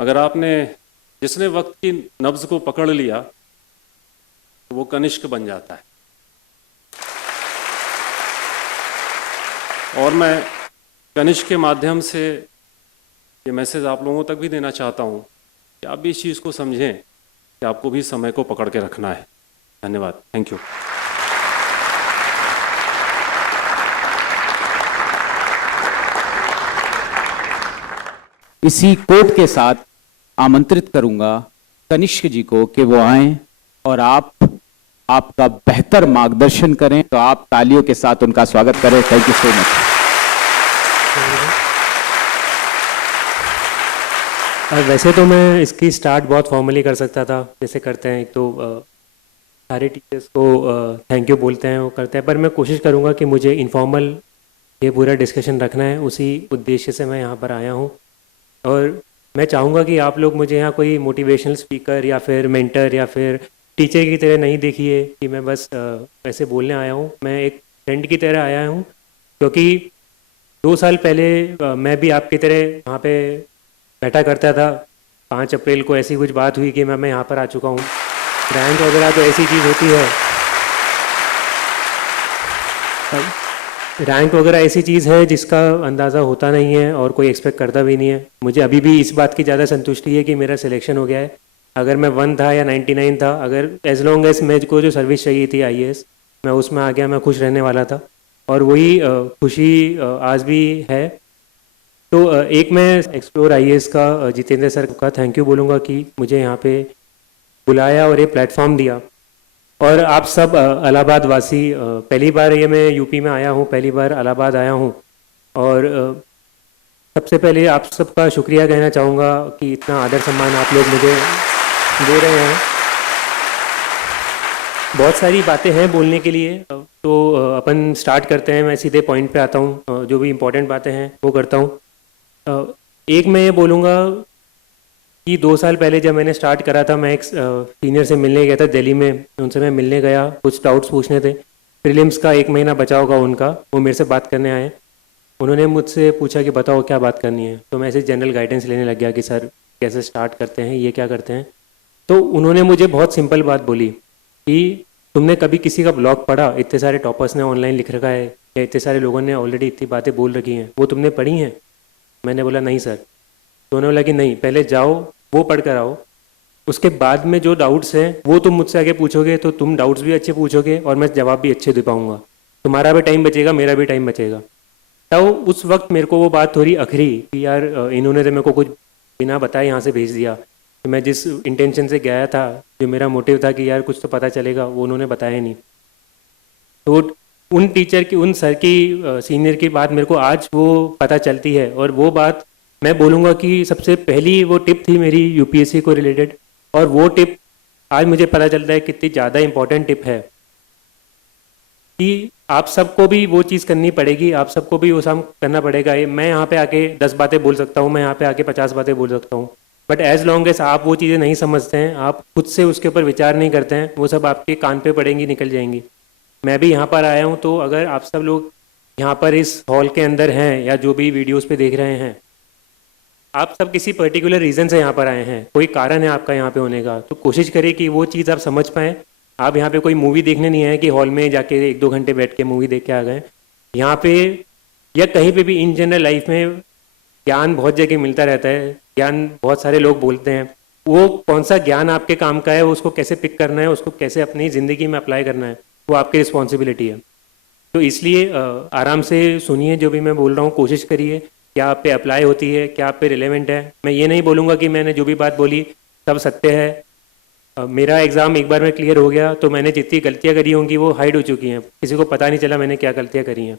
अगर आपने जिसने वक्त की नब्ज को पकड़ लिया तो वो कनिष्क बन जाता है। और मैं कनिष्क के माध्यम से ये मैसेज आप लोगों तक भी देना चाहता हूँ कि आप भी इस चीज़ को समझें कि आपको भी समय को पकड़ के रखना है। धन्यवाद। Thank you. इसी कोट के साथ आमंत्रित करूंगा कनिष्क जी को कि वो आएं और आपका बेहतर मार्गदर्शन करें। तो आप तालियों के साथ उनका स्वागत करें। Thank you so much. वैसे तो मैं इसकी स्टार्ट बहुत फॉर्मली कर सकता था, जैसे करते हैं। एक तो सारे टीचर्स को थैंक यू बोलते हैं, वो करते हैं, पर मैं कोशिश करूंगा कि मुझे इनफॉर्मल ये पूरा डिस्कशन रखना है। उसी उद्देश्य से मैं यहाँ पर आया हूँ। और मैं चाहूँगा कि आप लोग मुझे यहाँ कोई मोटिवेशनल स्पीकर या फिर मेंटर या फिर टीचर की तरह नहीं देखिए कि मैं बस ऐसे बोलने आया हूँ। मैं एक फ्रेंड की तरह आया हूँ, क्योंकि 2 साल पहले मैं भी आपकी तरह यहाँ पे बैठा करता था। 5 अप्रैल को ऐसी कुछ बात हुई कि मैं यहाँ पर आ चुका हूँ। रैंक वगैरह तो ऐसी चीज़ होती है, रैंक वगैरह ऐसी चीज़ है जिसका अंदाज़ा होता नहीं है और कोई एक्सपेक्ट करता भी नहीं है। मुझे अभी भी इस बात की ज़्यादा संतुष्टि है कि मेरा सिलेक्शन हो गया है। अगर मैं 1 था या 99 था, अगर एज लॉन्ग एज मेरे को जो सर्विस चाहिए थी IAS, मैं उसमें आ गया, मैं खुश रहने वाला था। और वही खुशी आज भी है। तो एक मैं एक्सप्लोर IAS का जितेंद्र सर का थैंक यू बोलूँगा कि मुझे यहाँ पे बुलाया और ये प्लेटफॉर्म दिया। और आप सब इलाहाबाद वासी, पहली बार ये मैं यूपी में आया हूँ, पहली बार इलाहाबाद आया हूँ। और सबसे पहले आप सबका शुक्रिया कहना चाहूँगा कि इतना आदर सम्मान आप लोग मुझे दे रहे हैं। बहुत सारी बातें हैं बोलने के लिए, तो अपन स्टार्ट करते हैं। मैं सीधे पॉइंट पे आता हूँ, जो भी इम्पोर्टेंट बातें हैं वो करता हूँ। एक मैं ये बोलूँगा कि 2 साल पहले जब मैंने स्टार्ट करा था, मैं एक सीनियर से मिलने गया था दिल्ली में। उनसे मैं मिलने गया, कुछ डाउट्स पूछने थे। प्रीलिम्स का 1 महीना बचा होगा उनका, वो मेरे से बात करने आए। उन्होंने मुझसे पूछा कि बताओ क्या बात करनी है। तो मैं ऐसे जनरल गाइडेंस लेने लग गया कि सर कैसे स्टार्ट करते हैं, ये क्या करते हैं। तो उन्होंने मुझे बहुत सिंपल बात बोली कि तुमने कभी किसी का ब्लॉग पढ़ा? इतने सारे टॉपर्स ने ऑनलाइन लिख रखा है, या इतने सारे लोगों ने ऑलरेडी इतनी बातें बोल रखी हैं, वो तुमने पढ़ी हैं? मैंने बोला नहीं सर। तो उन्होंने बोला कि नहीं, पहले जाओ वो पढ़ कर आओ, उसके बाद में जो डाउट्स हैं वो तुम मुझसे आगे पूछोगे, तो तुम डाउट्स भी अच्छे पूछोगे और मैं जवाब भी अच्छे दे पाऊंगा। तुम्हारा भी टाइम बचेगा, मेरा भी टाइम बचेगा। तो उस वक्त मेरे को वो बात थोड़ी अखरी कि यार इन्होंने तो मेरे को कुछ बिना बताए यहाँ से भेज दिया। तो मैं जिस इंटेंशन से गया था, जो मेरा मोटिव था कि यार कुछ तो पता चलेगा, वो उन्होंने बताया नहीं। तो उन टीचर की, उन सर की, सीनियर की बात मेरे को आज वो पता चलती है। और वो बात मैं बोलूँगा कि सबसे पहली वो टिप थी मेरी UPSC को रिलेटेड। और वो टिप आज मुझे पता चलता है कितनी ज़्यादा इम्पोर्टेंट टिप है कि आप सबको भी वो चीज़ करनी पड़ेगी, आप सबको भी वो काम करना पड़ेगा। मैं यहाँ पे आके 10 बातें बोल सकता हूँ, मैं यहाँ पे आके 50 बातें बोल सकता हूँ, बट एज लॉन्ग एज आप वो चीज़ें नहीं समझते हैं, आप खुद से उसके ऊपर विचार नहीं करते हैं, वो सब आपके कान पे पड़ेंगी, निकल जाएंगी। मैं भी यहाँ पर आया हूँ, तो अगर आप सब लोग यहाँ पर इस हॉल के अंदर हैं या जो भी वीडियोस पे देख रहे हैं, आप सब किसी पर्टिकुलर रीज़न से यहाँ पर आए हैं, कोई कारण है आपका यहाँ पे होने का, तो कोशिश करिए कि वो चीज़ आप समझ पाएँ। आप यहाँ पे कोई मूवी देखने नहीं आए कि हॉल में जाके 1-2 घंटे बैठ के मूवी देख के आ गए। यहाँ पे या कहीं पे भी इन जनरल लाइफ में ज्ञान बहुत जगह मिलता रहता है, ज्ञान बहुत सारे लोग बोलते हैं। वो कौन सा ज्ञान आपके काम का है, उसको कैसे पिक करना है, उसको कैसे अपनी ज़िंदगी में अप्लाई करना है, वो आपकी रिस्पॉन्सिबिलिटी है। तो इसलिए आराम से सुनिए जो भी मैं बोल रहा हूँ, कोशिश करिए क्या आप पे अप्लाई होती है, क्या आप पे रिलेवेंट है। मैं ये नहीं बोलूँगा कि मैंने जो भी बात बोली सब सत्य है। मेरा एग्ज़ाम एक बार में क्लियर हो गया, तो मैंने जितनी गलतियाँ करी होंगी वो हाइड हो चुकी हैं, किसी को पता नहीं चला मैंने क्या गलतियाँ करी हैं।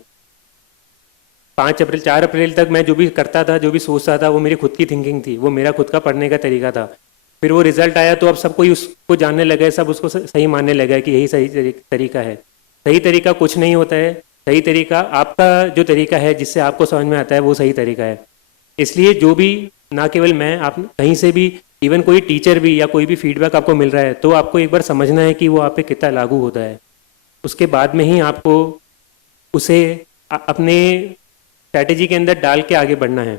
4 अप्रैल तक मैं जो भी करता था, जो भी सोचता था, वो मेरी खुद की थिंकिंग थी, वो मेरा खुद का पढ़ने का तरीका था। फिर वो रिजल्ट आया तो अब सब कोई उसको जानने लगा, सब उसको सही मानने लगा कि यही सही तरीका है। सही तरीका कुछ नहीं होता है, सही तरीका आपका जो तरीका है जिससे आपको समझ में आता है वो सही तरीका है। इसलिए जो भी, ना केवल मैं, आप कहीं से भी, इवन कोई टीचर भी या कोई भी फीडबैक आपको मिल रहा है, तो आपको एक बार समझना है कि वो आप पे कितना लागू होता है। उसके बाद में ही आपको उसे अपने स्ट्रैटेजी के अंदर डाल के आगे बढ़ना है।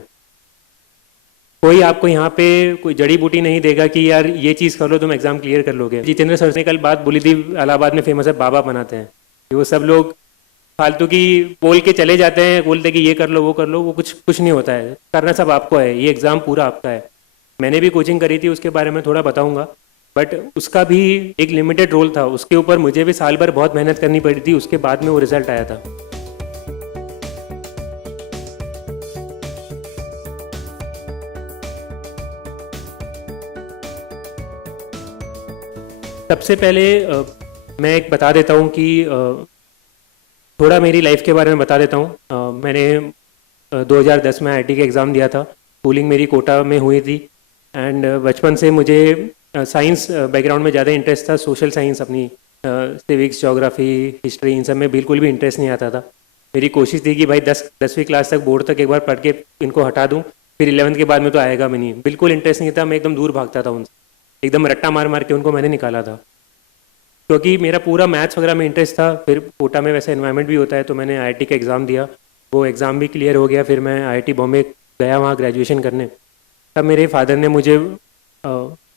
कोई आपको यहाँ पे कोई जड़ी बूटी नहीं देगा कि यार ये चीज़ कर लो तुम एग्जाम क्लियर कर लोगे। जितेंद्र सर ने कल बात बोली थी, इलाहाबाद में फेमस है बाबा बनाते हैं, कि वो सब लोग फालतू की बोल के चले जाते हैं, बोलते कि ये कर लो वो कर लो, वो कुछ नहीं होता है। करना सब आपको है, ये एग्ज़ाम पूरा आपका है। मैंने भी कोचिंग करी थी, उसके बारे में थोड़ा बताऊंगा, बट उसका भी एक लिमिटेड रोल था। उसके ऊपर मुझे भी साल भर बहुत मेहनत करनी पड़ी थी, उसके बाद में वो रिजल्ट आया था। सबसे पहले मैं एक बता देता हूँ कि थोड़ा मेरी लाइफ के बारे में बता देता हूँ। मैंने 2010 में आईआईटी का एग्ज़ाम दिया था। स्कूलिंग मेरी कोटा में हुई थी एंड बचपन से मुझे साइंस बैकग्राउंड में ज़्यादा इंटरेस्ट था। सोशल साइंस, अपनी सिविक्स, ज्योग्राफी, हिस्ट्री, इन सब में बिल्कुल भी इंटरेस्ट नहीं आता था। मेरी कोशिश थी कि भाई 10वीं क्लास तक, बोर्ड तक एक बार पढ़ के इनको हटा दूँ, फिर 11th के बाद में तो आएगा भी नहीं। बिल्कुल इंटरेस्ट नहीं था, मैं एकदम दूर भागता था उनसे, एकदम रट्टा मार मार के उनको मैंने निकाला था, क्योंकि मेरा पूरा मैथ्स वगैरह में इंटरेस्ट था। फिर कोटा में वैसा एनवायरनमेंट भी होता है, तो मैंने आईआईटी का एग्ज़ाम दिया, वो एग्ज़ाम भी क्लियर हो गया। फिर मैं आईआईटी बॉम्बे गया वहाँ ग्रेजुएशन करने। तब मेरे फादर ने मुझे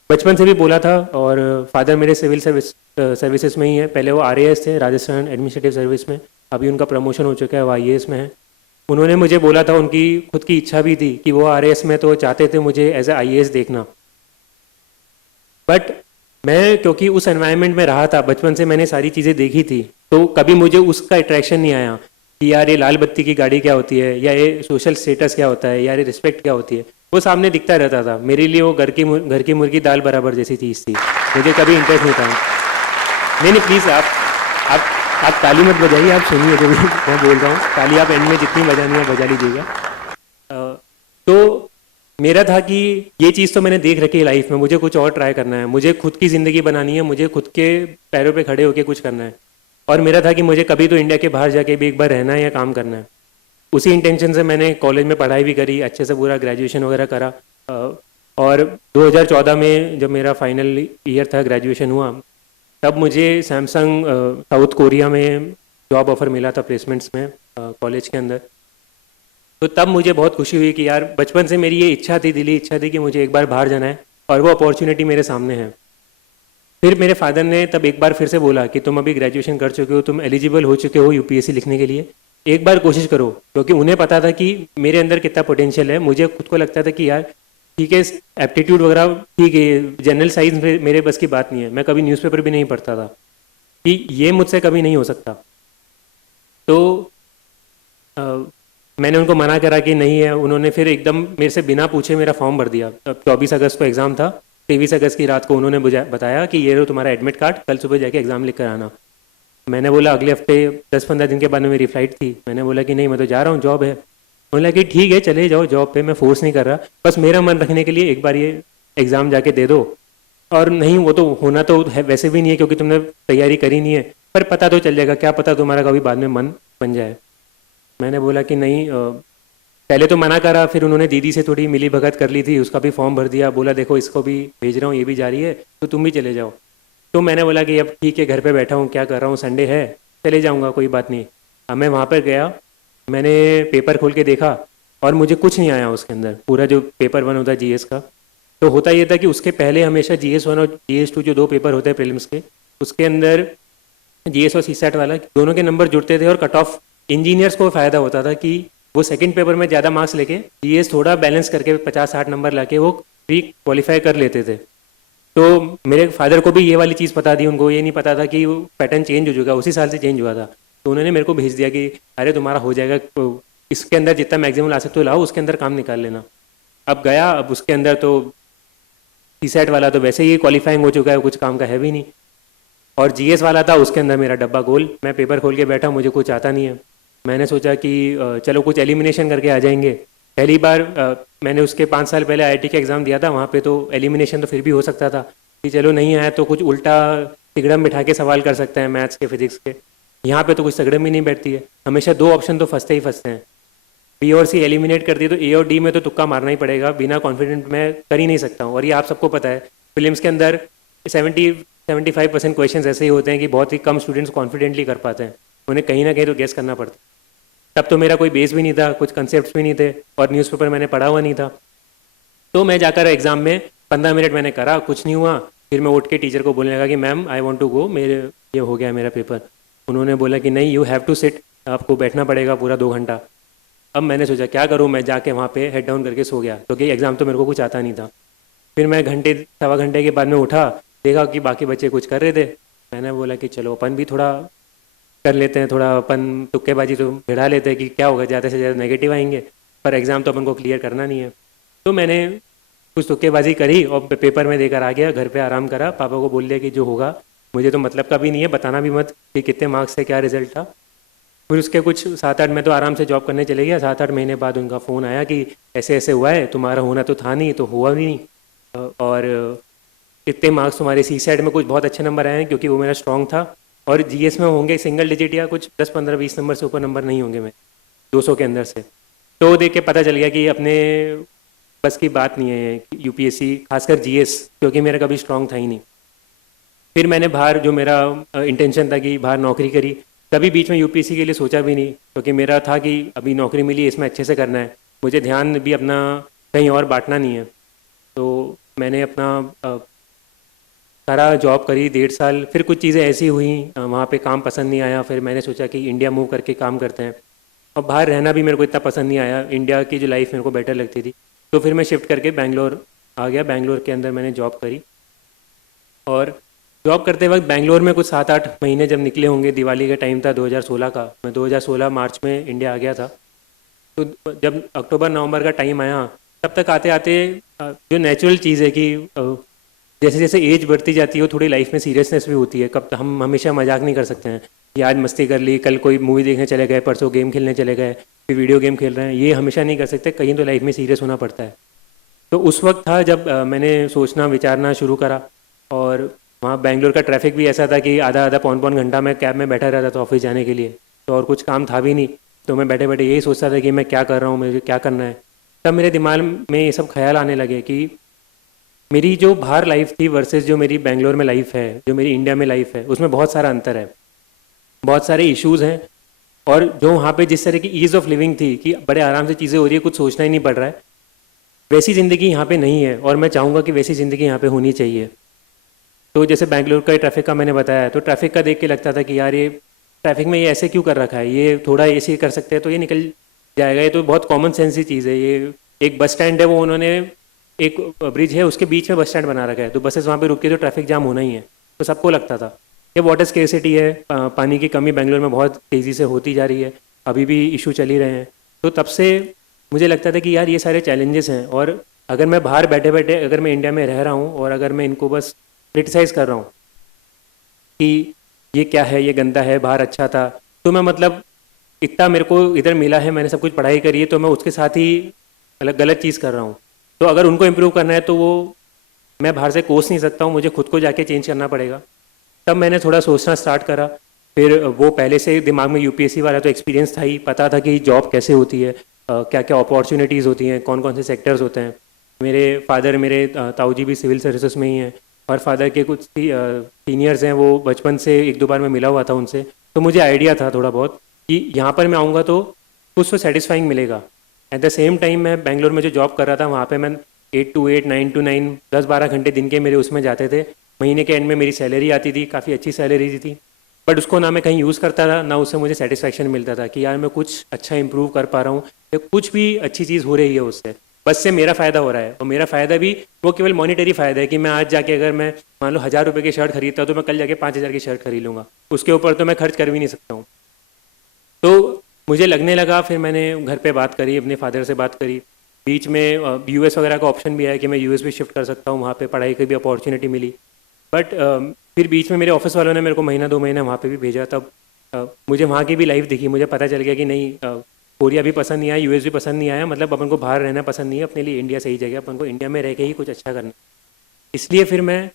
बचपन से भी बोला था, और फादर मेरे सिविल सर्विसेज में ही है। पहले वो आरएएस थे, राजस्थान एडमिनिस्ट्रेटिव सर्विस में, अभी उनका प्रमोशन हो चुका है, वो आईएएस में है। उन्होंने मुझे बोला था, उनकी खुद की इच्छा भी थी कि वो आरएएस में, तो चाहते थे मुझे एज ए आईएएस देखना। बट मैं क्योंकि उस एनवायरनमेंट में रहा था, बचपन से मैंने सारी चीज़ें देखी थी, तो कभी मुझे उसका अट्रैक्शन नहीं आया कि यार ये लाल बत्ती की गाड़ी क्या होती है, या ये सोशल स्टेटस क्या होता है, यार ये रिस्पेक्ट क्या होती है। वो सामने दिखता रहता था। मेरे लिए वो घर की मुर्गी दाल बराबर जैसी चीज़ थी, मुझे कभी इंटरेस्ट नहीं था। नहीं प्लीज़ आप ताली मत बजाइए, आप सुनिए जो भी मैं बोल रहा हूँ। ताली आप एंड में जितनी बजानी है बजा लीजिएगा। तो मेरा था कि ये चीज़ तो मैंने देख रखी है लाइफ में, मुझे कुछ और ट्राई करना है, मुझे खुद की ज़िंदगी बनानी है, मुझे खुद के पैरों पे खड़े होकर कुछ करना है। और मेरा था कि मुझे कभी तो इंडिया के बाहर जाके भी एक बार रहना है या काम करना है। उसी इंटेंशन से मैंने कॉलेज में पढ़ाई भी करी, अच्छे से पूरा ग्रेजुएशन वगैरह करा। और 2014 में जब मेरा फाइनल ईयर था, ग्रेजुएशन हुआ, तब मुझे सैमसंग साउथ कोरिया में जॉब ऑफर मिला था प्लेसमेंट्स में कॉलेज के अंदर। तो तब मुझे बहुत खुशी हुई कि यार बचपन से मेरी ये इच्छा थी, दिली इच्छा थी कि मुझे एक बार बाहर जाना है, और वो अपॉर्चुनिटी मेरे सामने है। फिर मेरे फादर ने तब एक बार फिर से बोला कि तुम अभी ग्रेजुएशन कर चुके हो, तुम एलिजिबल हो चुके हो यूपीएससी लिखने के लिए, एक बार कोशिश करो। क्योंकि उन्हें पता था कि मेरे अंदर कितना पोटेंशियल है। मुझे खुद को लगता था कि यार ठीक है, एप्टीट्यूड वगैरह ठीक है, जनरल साइंस मेरे बस की बात नहीं है। मैं कभी न्यूज़पेपर भी नहीं पढ़ता था, कि ये मुझसे कभी नहीं हो सकता। तो मैंने उनको मना करा कि नहीं है। उन्होंने फिर एकदम मेरे से बिना पूछे मेरा फॉर्म भर दिया। 24 अगस्त को एग्ज़ाम था, 23 अगस्त की रात को उन्होंने बताया कि ये लो तुम्हारा एडमिट कार्ड, कल सुबह जाके एग्ज़ाम लिख कर आना। मैंने बोला अगले हफ्ते 10-15 दिन के बाद में मेरी फ़्लाइट थी। मैंने बोला कि नहीं, मैं तो जा रहा हूँ, जॉब है। बोला कि ठीक है चले जाओ जॉब पे, मैं फोर्स नहीं कर रहा, बस मेरा मन रखने के लिए एक बार ये एग्ज़ाम जाके दे दो। और नहीं, वो तो होना तो है वैसे भी नहीं है, क्योंकि तुमने तैयारी करी नहीं है, पर पता तो चल जाएगा, क्या पता तुम्हारा कभी बाद में मन बन जाए। मैंने बोला कि नहीं, पहले तो मना करा, फिर उन्होंने दीदी से थोड़ी मिली भगत कर ली थी, उसका भी फॉर्म भर दिया। बोला देखो इसको भी भेज रहा हूँ, ये भी जा रही है, तो तुम भी चले जाओ। तो मैंने बोला कि अब ठीक है, घर पे बैठा हूँ, क्या कर रहा हूँ, संडे है, चले जाऊँगा, कोई बात नहीं। अब मैं वहाँ पर गया, मैंने पेपर खोल के देखा और मुझे कुछ नहीं आया उसके अंदर। पूरा जो पेपर 1 होता है जीएस का, तो होता ये था कि उसके पहले हमेशा GS 1 और GS 2 जो 2 पेपर होते हैं प्रीलिम्स के, उसके अंदर GS और CSAT वाला दोनों के नंबर जुड़ते थे, और कट ऑफ इंजीनियर्स को फ़ायदा होता था कि वो सेकंड पेपर में ज़्यादा मार्क्स लेके GS थोड़ा बैलेंस करके 50-60 नंबर लाके वो प्री क्वालिफाई कर लेते थे। तो मेरे फादर को भी ये वाली चीज़ पता थी, उनको ये नहीं पता था कि वो पैटर्न चेंज हो चुका, उसी साल से चेंज हुआ था। तो उन्होंने मेरे को भेज दिया कि अरे तुम्हारा हो जाएगा, इसके अंदर जितना मैक्सिमम ला सकते हो लाओ, उसके अंदर काम निकाल लेना। अब गया, अब उसके अंदर तो CSAT वाला तो वैसे ही क्वालिफाइंग हो चुका है, कुछ काम का है भी नहीं, और GS वाला था, उसके अंदर मेरा डब्बा गोल। मैं पेपर खोल के बैठा, मुझे कुछ आता नहीं है। मैंने सोचा कि चलो कुछ एलिमिनेशन करके आ जाएंगे। पहली बार मैंने उसके 5 साल पहले IIT का एग्ज़ाम दिया था, वहाँ पे तो एलिमिनेशन तो फिर भी हो सकता था कि चलो नहीं आया तो कुछ उल्टा तिगड़म बिठा के सवाल कर सकते हैं मैथ्स के, फिजिक्स के। यहाँ पे तो कुछ तिगड़म ही नहीं बैठती है, हमेशा 2 ऑप्शन तो फंसते ही फंसते हैं। B और C एलिमिनेट कर दिए तो A और D में तो तुक्का मारना ही पड़ेगा, बिना कॉन्फिडेंट मैं कर ही नहीं सकता हूँ। और ये आप सबको पता है, फिल्म्स के अंदर 70-75% क्वेश्चन ऐसे ही होते हैं कि बहुत ही कम स्टूडेंट्स कॉन्फिडेंटली कर पाते हैं, उन्हें कहीं ना कहीं तो गेस करना पड़ता है। तब तो मेरा कोई बेस भी नहीं था, कुछ कंसेप्ट भी नहीं थे, और न्यूज़पेपर मैंने पढ़ा हुआ नहीं था। तो मैं जाकर एग्ज़ाम में 15 मिनट मैंने करा, कुछ नहीं हुआ। फिर मैं उठ के टीचर को बोलने लगा कि ma'am I want to go, मेरे ये हो गया मेरा पेपर। उन्होंने बोला कि नहीं, यू हैव टू सिट, आपको बैठना पड़ेगा पूरा 2 घंटा। अब मैंने सोचा क्या करूँ, मैं जाके वहाँ पे हेड डाउन करके सो गया, क्योंकि एग्ज़ाम तो मेरे को कुछ आता नहीं था। फिर मैं घंटे सवा घंटे के बाद में उठा, देखा कि बाकी बच्चे कुछ कर रहे थे। मैंने बोला कि चलो अपन भी थोड़ा कर लेते हैं, थोड़ा अपन तुक्केबाजी तो भिड़ा लेते हैं कि क्या होगा, ज़्यादा से ज़्यादा नेगेटिव आएंगे, पर एग्ज़ाम तो अपन को क्लियर करना नहीं है। तो मैंने कुछ तुक्केबाजी करी और पेपर में देकर आ गया, घर पे आराम करा, पापा को बोल दिया कि जो होगा मुझे तो मतलब का भी नहीं है, बताना भी मत कि कितने मार्क्स से क्या रिजल्ट था। फिर उसके कुछ 7-8 में तो आराम से जॉब करने चले गया। 7-8 महीने बाद उनका फ़ोन आया कि ऐसे ऐसे हुआ है, तुम्हारा होना तो था नहीं, तो हुआ भी नहीं, और इतने मार्क्स तुम्हारे सी सेट में कुछ बहुत अच्छे नंबर आए हैं, क्योंकि वो मेरा स्ट्रॉन्ग था, और जीएस में होंगे सिंगल डिजिट या कुछ 10-15-20 नंबर से ऊपर नंबर नहीं होंगे मैं 200 के अंदर से। तो वो देख के पता चल गया कि अपने बस की बात नहीं है यूपीएससी, खासकर जीएस, क्योंकि मेरा कभी स्ट्रॉन्ग था ही नहीं। फिर मैंने बाहर, जो मेरा इंटेंशन था कि बाहर नौकरी करी, कभी बीच में यूपीएससी के लिए सोचा भी नहीं, क्योंकि मेरा था कि अभी नौकरी मिली, इसमें अच्छे से करना है, मुझे ध्यान भी अपना कहीं और बांटना नहीं है। तो मैंने अपना करा, जॉब करी 1.5 साल। फिर कुछ चीज़ें ऐसी हुई, वहाँ पे काम पसंद नहीं आया। फिर मैंने सोचा कि इंडिया मूव करके काम करते हैं, और बाहर रहना भी मेरे को इतना पसंद नहीं आया, इंडिया की जो लाइफ मेरे को बेटर लगती थी। तो फिर मैं शिफ्ट करके बैंगलोर आ गया। बैंगलोर के अंदर मैंने जॉब करी, और जॉब करते वक्त बैंगलोर में कुछ 7-8 महीने जब निकले होंगे, दिवाली का टाइम था 2016 का, मैं 2016 मार्च में इंडिया आ गया था। तो जब अक्टूबर नवंबर का टाइम आया, तब तक आते आते जो नेचुरल चीज़ है कि जैसे जैसे एज बढ़ती जाती है, वो थोड़ी लाइफ में सीरियसनेस भी होती है। कब हम हमेशा मजाक नहीं कर सकते हैं कि आज मस्ती कर ली, कल कोई मूवी देखने चले गए, परसों गेम खेलने चले गए, फिर वीडियो गेम खेल रहे हैं, ये हमेशा नहीं कर सकते, कहीं तो लाइफ में सीरियस होना पड़ता है। तो उस वक्त था जब मैंने सोचना विचारना शुरू करा, और वहाँ बैंगलोर का ट्रैफिक भी ऐसा था कि आधा आधा पौन घंटा मैं कैब में बैठा रहता था ऑफिस जाने के लिए, तो और कुछ काम था भी नहीं। तो मैं बैठे बैठे यही सोचता था कि मैं क्या कर रहा हूँ, मुझे क्या करना है। तब मेरे दिमाग में ये सब ख्याल आने लगे कि मेरी जो बाहर लाइफ थी वर्सेस जो मेरी बैंगलोर में लाइफ है, जो मेरी इंडिया में लाइफ है, उसमें बहुत सारा अंतर है, बहुत सारे इश्यूज़ हैं। और जो वहाँ पे जिस तरह की ईज़ ऑफ लिविंग थी कि बड़े आराम से चीज़ें हो रही है, कुछ सोचना ही नहीं पड़ रहा है, वैसी ज़िंदगी यहाँ पे नहीं है, और मैं चाहूँगा कि वैसी ज़िंदगी यहाँ पे होनी चाहिए। तो जैसे बैंगलोर का ट्रैफिक का मैंने बताया, तो ट्रैफिक का देख के लगता था कि यार ये ट्रैफिक में ये ऐसे क्यों कर रखा है, ये थोड़ा ऐसे कर सकते हैं तो ये निकल जाएगा, ये तो बहुत कॉमन सेंस ही चीज़ है। ये एक बस स्टैंड है, वो उन्होंने एक ब्रिज है उसके बीच में बस स्टैंड बना रखा है, तो बसेस वहाँ पे रुक के तो ट्रैफिक जाम होना ही है, तो सबको लगता था। ये वाटर स्केर्सिटी है, पानी की कमी बैंगलोर में बहुत तेज़ी से होती जा रही है, अभी भी इशू चल ही रहे हैं। तो तब से मुझे लगता था कि यार ये सारे चैलेंजेस हैं, और अगर मैं बाहर बैठे बैठे अगर मैं इंडिया में रह रहा हूँ और अगर मैं इनको बस क्रिटिसाइज़ कर रहा हूँ कि ये क्या है, ये गंदा है, बाहर अच्छा था, तो मैं मतलब इतना मेरे को इधर मिला है, मैंने सब कुछ पढ़ाई करी है, तो मैं उसके साथ ही गलत चीज़ कर रहा हूँ। तो अगर उनको इम्प्रूव करना है तो वो मैं बाहर से कोस नहीं सकता हूँ, मुझे खुद को जाके चेंज करना पड़ेगा। तब मैंने थोड़ा सोचना स्टार्ट करा। फिर वो पहले से दिमाग में यूपीएससी वाला तो एक्सपीरियंस था ही, पता था कि जॉब कैसे होती है, क्या क्या अपॉर्चुनिटीज़ होती हैं, कौन कौन से सेक्टर्स होते हैं। मेरे फादर, मेरे ताऊ जी भी सिविल सर्विसेज में ही हैं, और फादर के कुछ सीनियर्स हैं, वो बचपन से 1-2 बार मैं मिला हुआ था उनसे, तो मुझे आइडिया था थोड़ा बहुत कि यहाँ पर मैं आऊँगा तो कुछ तो सेटिस्फाइंग मिलेगा। एट द सेम टाइम मैं बैंगलोर में जो जॉब कर रहा था, वहाँ पे मैं 8 to 8, 9 to 9, 10-12 घंटे दिन के मेरे उसमें जाते थे। महीने के एंड में मेरी सैलरी आती थी, काफ़ी अच्छी सैलरी थी, बट उसको ना मैं कहीं यूज़ करता था, ना उससे मुझे सेटिस्फैक्शन मिलता था कि यार मैं कुछ अच्छा इंप्रूव कर पा रहा हूँ या कुछ भी अच्छी चीज़ हो रही है उससे, बस से मेरा फ़ायदा हो रहा है। और मेरा फ़ायदा भी वो केवल मॉनिटरी फ़ायदा है कि मैं आज जाके अगर मैं मान लो 1000 रुपये की शर्ट खरीदता हूँ, तो मैं कल जाके 5000 की शर्ट खरीद लूँगा, उसके ऊपर तो मैं खर्च कर भी नहीं सकता हूँ। तो मुझे लगने लगा, फिर मैंने घर पे बात करी, अपने फादर से बात करी, बीच में यूएस वगैरह का ऑप्शन भी आया कि मैं यूएस भी शिफ्ट कर सकता हूँ, वहाँ पे पढ़ाई की भी अपॉर्चुनिटी मिली। बट फिर बीच में मेरे ऑफिस वालों ने मेरे को महीना 2 महीना वहाँ पे भी भेजा, तब मुझे वहाँ की भी लाइफ दिखी, मुझे पता चल गया कि नहीं, कोरिया भी पसंद नहीं आया, यूएस भी पसंद नहीं आया, मतलब अपन को बाहर रहना पसंद नहीं है, अपने लिए इंडिया सही जगह, अपन को इंडिया में रह के ही कुछ अच्छा करना। इसलिए फिर मैं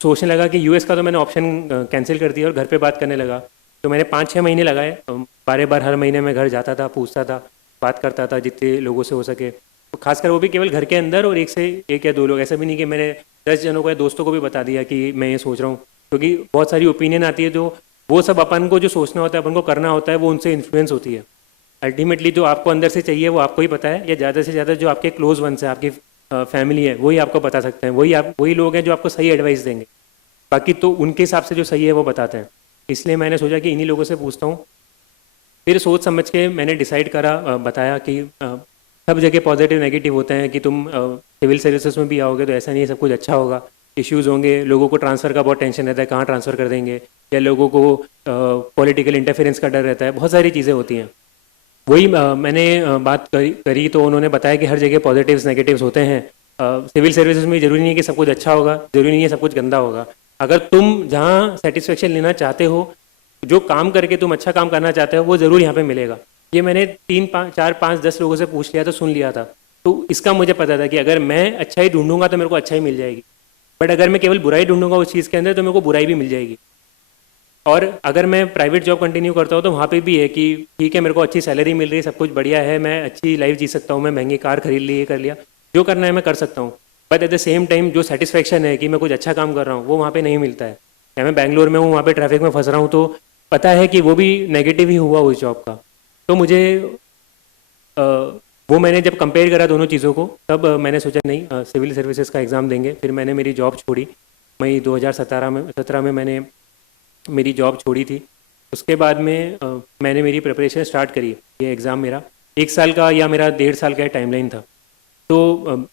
सोचने लगा कि यूएस का तो मैंने ऑप्शन कैंसिल कर दिया और घर पे बात करने लगा। तो मैंने 5-6 महीने लगाए, बार हर महीने मैं घर जाता था, पूछता था, बात करता था जितने लोगों से हो सके, तो खासकर वो भी केवल घर के अंदर, और 1 से 1 या 2 लोग, ऐसा भी नहीं कि मैंने 10 जनों को या दोस्तों को भी बता दिया कि मैं ये सोच रहा हूँ, क्योंकि बहुत सारी ओपिनियन आती है, जो वो सब अपन को जो सोचना होता है, अपन को करना होता है, वो उनसे इन्फ्लुएंस होती है। अल्टीमेटली जो आपको अंदर से चाहिए वो आपको ही पता है, या ज़्यादा से ज़्यादा जो आपके क्लोज वंस है, आपकी फैमिली है, वही आपको बता सकते हैं, वही लोग हैं जो आपको सही एडवाइस देंगे। बाकी तो उनके हिसाब से जो सही है वो बताते हैं। इसलिए मैंने सोचा कि इन्हीं लोगों से पूछता हूँ। फिर सोच समझ के मैंने डिसाइड करा, बताया कि सब जगह पॉजिटिव नेगेटिव होते हैं, कि तुम सिविल सर्विसेज में भी आओगे तो ऐसा नहीं है सब कुछ अच्छा होगा, इश्यूज़ होंगे, लोगों को ट्रांसफ़र का बहुत टेंशन रहता है, कहाँ ट्रांसफ़र कर देंगे, या लोगों को पॉलिटिकल इंटरफेरेंस का डर रहता है, बहुत सारी चीज़ें होती हैं। वही मैंने बात करी तो उन्होंने बताया कि हर जगह पॉजिटिव्स नेगेटिव्स होते हैं। सिविल सर्विसेज में ज़रूरी नहीं है कि सब कुछ अच्छा होगा, ज़रूरी नहीं है सब कुछ गंदा होगा। अगर तुम जहाँ सेटिस्फेक्शन लेना चाहते हो, जो काम करके तुम अच्छा काम करना चाहते हो, वो ज़रूर यहाँ पे मिलेगा। ये मैंने 3, 5, 4, 5, 10 लोगों से पूछ लिया था, सुन लिया था, तो इसका मुझे पता था कि अगर मैं अच्छा ही ढूंढूंगा तो मेरे को अच्छा ही मिल जाएगी, बट अगर मैं केवल बुराई ढूंढूंगा उस चीज़ के अंदर तो मेरे को बुराई भी मिल जाएगी। और अगर मैं प्राइवेट जॉब कंटिन्यू करता हूँ तो वहाँ पे भी है कि ठीक है, मेरे को अच्छी सैलरी मिल रही है, सब कुछ बढ़िया है, मैं अच्छी लाइफ जी सकता हूँ, मैं महंगी कार खरीद ली, ये कर लिया, जो करना है मैं कर सकता हूँ, but at the same time जो सेटिस्फेक्शन है कि मैं कुछ अच्छा काम कर रहा हूँ वो वहाँ पे नहीं मिलता है। या मैं बैंगलोर में हूँ, वहाँ पे ट्रैफिक में फंस रहा हूँ, तो पता है कि वो भी नेगेटिव ही हुआ उस जॉब का। तो मुझे वो मैंने जब कंपेयर करा दोनों चीज़ों को, तब मैंने सोचा नहीं, सिविल सर्विसेज का एग्ज़ाम देंगे। फिर मैंने मेरी जॉब छोड़ी, मई 2017 में मैंने मेरी जॉब छोड़ी थी। उसके बाद में मैंने मेरी प्रिपरेशन स्टार्ट करी। ये एग्ज़ाम मेरा 1 साल का या मेरा 1.5 साल का टाइमलाइन था। तो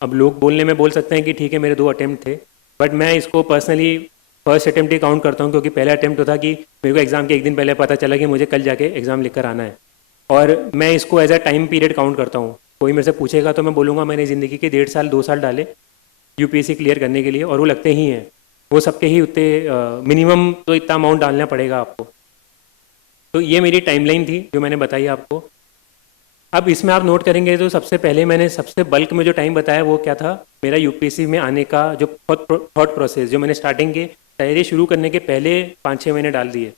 अब लोग बोलने में बोल सकते हैं कि ठीक है मेरे 2 अटेम्प्ट थे, बट मैं इसको पर्सनली फर्स्ट अटेम्प्ट ही काउंट करता हूँ, क्योंकि पहला अटेम्प्ट तो था कि मेरे को एग्ज़ाम के 1 दिन पहले पता चला कि मुझे कल जाके एग्ज़ाम लिख कर आना है, और मैं इसको as a time period count करता हूँ। कोई मेरे से पूछेगा तो मैं बोलूँगा मैंने ज़िंदगी के 1.5 साल 2 साल डाले यूपीएससी क्लियर करने के लिए, और वो लगते ही हैं, वो सबके ही उतने मिनिमम तो इतना अमाउंट डालना पड़ेगा आपको। तो ये मेरी टाइमलाइन थी जो मैंने बताई आपको। अब इसमें आप नोट करेंगे तो सबसे पहले मैंने सबसे बल्क में जो टाइम बताया वो क्या था, मेरा यूपीएससी में आने का जो थॉट प्रोसेस, जो मैंने स्टार्टिंग के तैयारी शुरू करने के पहले 5-6 महीने डाल दिए